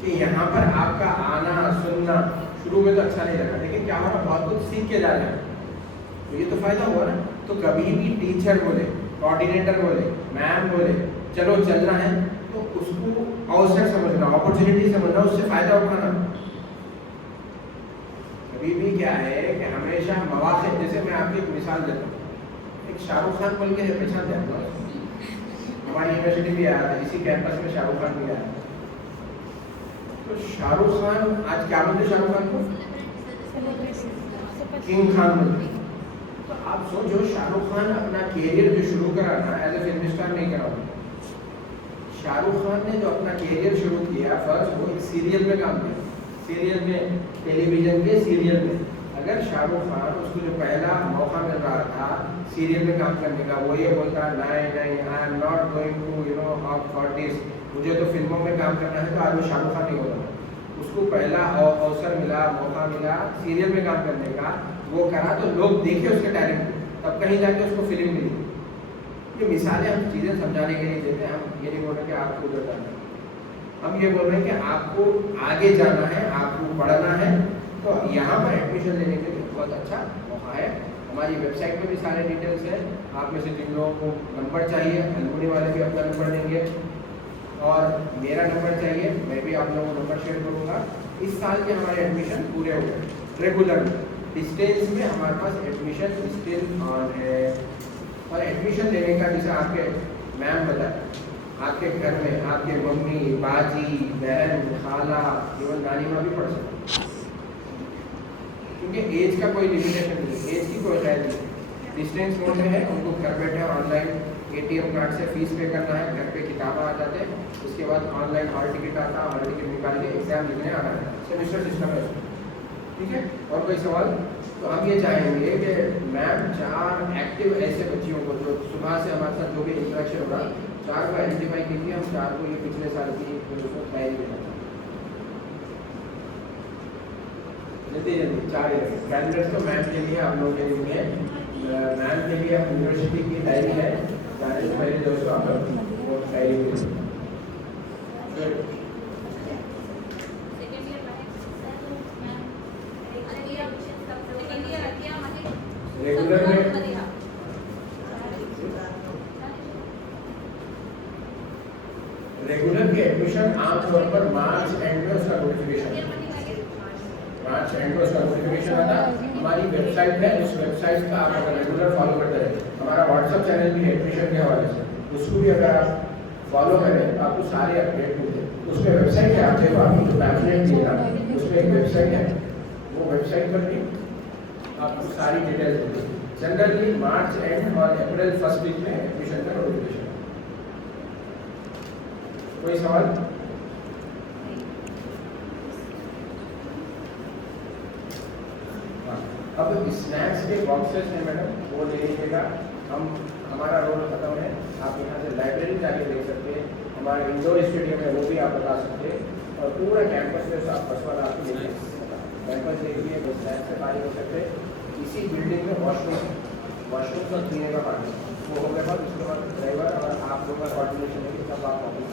कि यहाँ पर आपका आना सुनना शुरू में तो अच्छा नहीं लगा, लेकिन क्या होगा, बहुत कुछ सीख के जा रहे हैं, तो ये तो फायदा हुआ ना। तो कभी भी टीचर बोले, कोऑर्डिनेटर बोले, मैम बोले चलो चलना है, तो उसको अवसर समझना, अपॉर्चुनिटी समझना, उससे फायदा उठाना। कभी भी क्या है कि हमेशा मौके, जैसे मैं आपकी एक मिसाल देता हूँ, एक शाहरुख खान बोल के पहचान देता हूँ, हमारी यूनिवर्सिटी भी आया था, इसी कैंपस में शाहरुख खान भी आया। तो शाहरुख खान आज क्या बोलते, शाहरुख खान को किंग खान बोलते। तो आप सोचो, शाहरुख खान अपना कैरियर जो शुरू करा था एज ए फिल्म स्टार नहीं करा। शाहरुख खान ने जो अपना कैरियर शुरू किया, फर्स्ट वो एक सीरियल में काम किया, सीरियल में, टेलीविजन के सीरियल में। अगर शाहरुख खान उसको जो पहला मौका मिल रहा था सीरियल में काम करने का, वो ये बोलता नहीं नहीं, I am not going to you know off for this, मुझे तो फिल्मों में काम करना है, तो आज वो शाहरुख खान नहीं होता। उसको पहला अवसर मिला, मौका मिला सीरियल में काम करने का, वो करा तो लोग देखे उसके टैलेंट को, तब कहीं जाके उसको फिल्म मिली। ये मिसालें हम चीज़ें समझाने के लिए देते हैं, हम ये नहीं बोल रहे कि आपको उधर जाना है, हम ये बोल रहे हैं कि आपको आगे जाना है, आपको पढ़ना है, तो यहाँ पर एडमिशन लेने के लिए बहुत अच्छा मौका है। हमारी वेबसाइट में भी सारे डिटेल्स हैं, आप में से जिन लोगों को नंबर चाहिए, अलमुनी वाले भी अपना नंबर देंगे, और मेरा नंबर चाहिए, मैं भी आप लोगों को नंबर शेयर करूँगा। इस साल के हमारे एडमिशन पूरे हो गए, रेगुलर डिस्टेंस में हमारे पास एडमिशन स्टिल ऑन है। और एडमिशन लेने का, जैसे आपके मैम बताए, आपके घर में आपके मम्मी, बाजी, बहन, खाला, इवन नानी माँ भी पढ़ सकते, क्योंकि एज का कोई लिमिटेशन नहीं, एज की कोई कैद नहीं। डिस्टेंस मोड में है, उनको घर बैठे ऑनलाइन ATM कार्ड से फीस पे करना है, घर पे किताबें आ जाते हैं, उसके बाद ऑनलाइन हॉल टिकट आता है, हॉल टिकट निकाल के एग्जाम लिखने आना है, सेमेस्टर सिस्टम है, ठीक है। और कोई सवाल? तो हम ये चाहेंगे कि मैम 4 एक्टिव ऐसे बच्चियों को जो सुबह से हमारे साथ जो भी इंटरेक्शन हो रहा, 4 को आइडेंटिफाई कीजिए, हम 4 को ये पिछले साल की तैयारी देना चाहते हैं। जल्दी 4 कैंडिडेट्स तो मैम के लिए, आप लोगों के लिए मैम के लिए यूनिवर्सिटी की डायरी है, जाने से पहले दोस्तों आप वो डायरी रेगुलर में रेगुलर के एडमिशन आमतौर पर मार्च एंड में उसका नोटिफिकेशन आता है। हमारी वेबसाइट है, उस वेबसाइट का आप अगर रेगुलर फॉलो करते रहे, हमारा व्हाट्सएप चैनल भी है एडमिशन के हवाले से, उसको भी अगर आप फॉलो करें तो आपको सारे अपडेट मिलते हैं। उसमें वेबसाइट है, आप देखो, आपको जो पैम्फलेट दिया उसमें एक वेबसाइट है, वो वेबसाइट पर भी आपको सारी डिटेल्स मिलती है। जनरली मार्च एंड और अप्रैल फर्स्ट वीक में एडमिशन का नोटिफिकेशन। कोई सवाल? अब स्नैक्स के बॉक्सेस हैं मैडम, वो ले लीजिएगा। हमारा रोल खत्म है, आप यहाँ से लाइब्रेरी जाके देख सकते हैं, हमारे इंडोर स्टेडियम है वो भी आप बता सकते हैं, और पूरा कैंपस में आप बस वाला आपको देख सकते हैं। कैंपस देखिए, बस स्नैक्स से पानी हो सकते हैं। इसी बिल्डिंग में वॉशरूम का पीने का पानी वो हो गया बाद, उसके बाद ड्राइवर और आप लोगों का कोऑर्डिनेशन है कि सब आप ऑफिस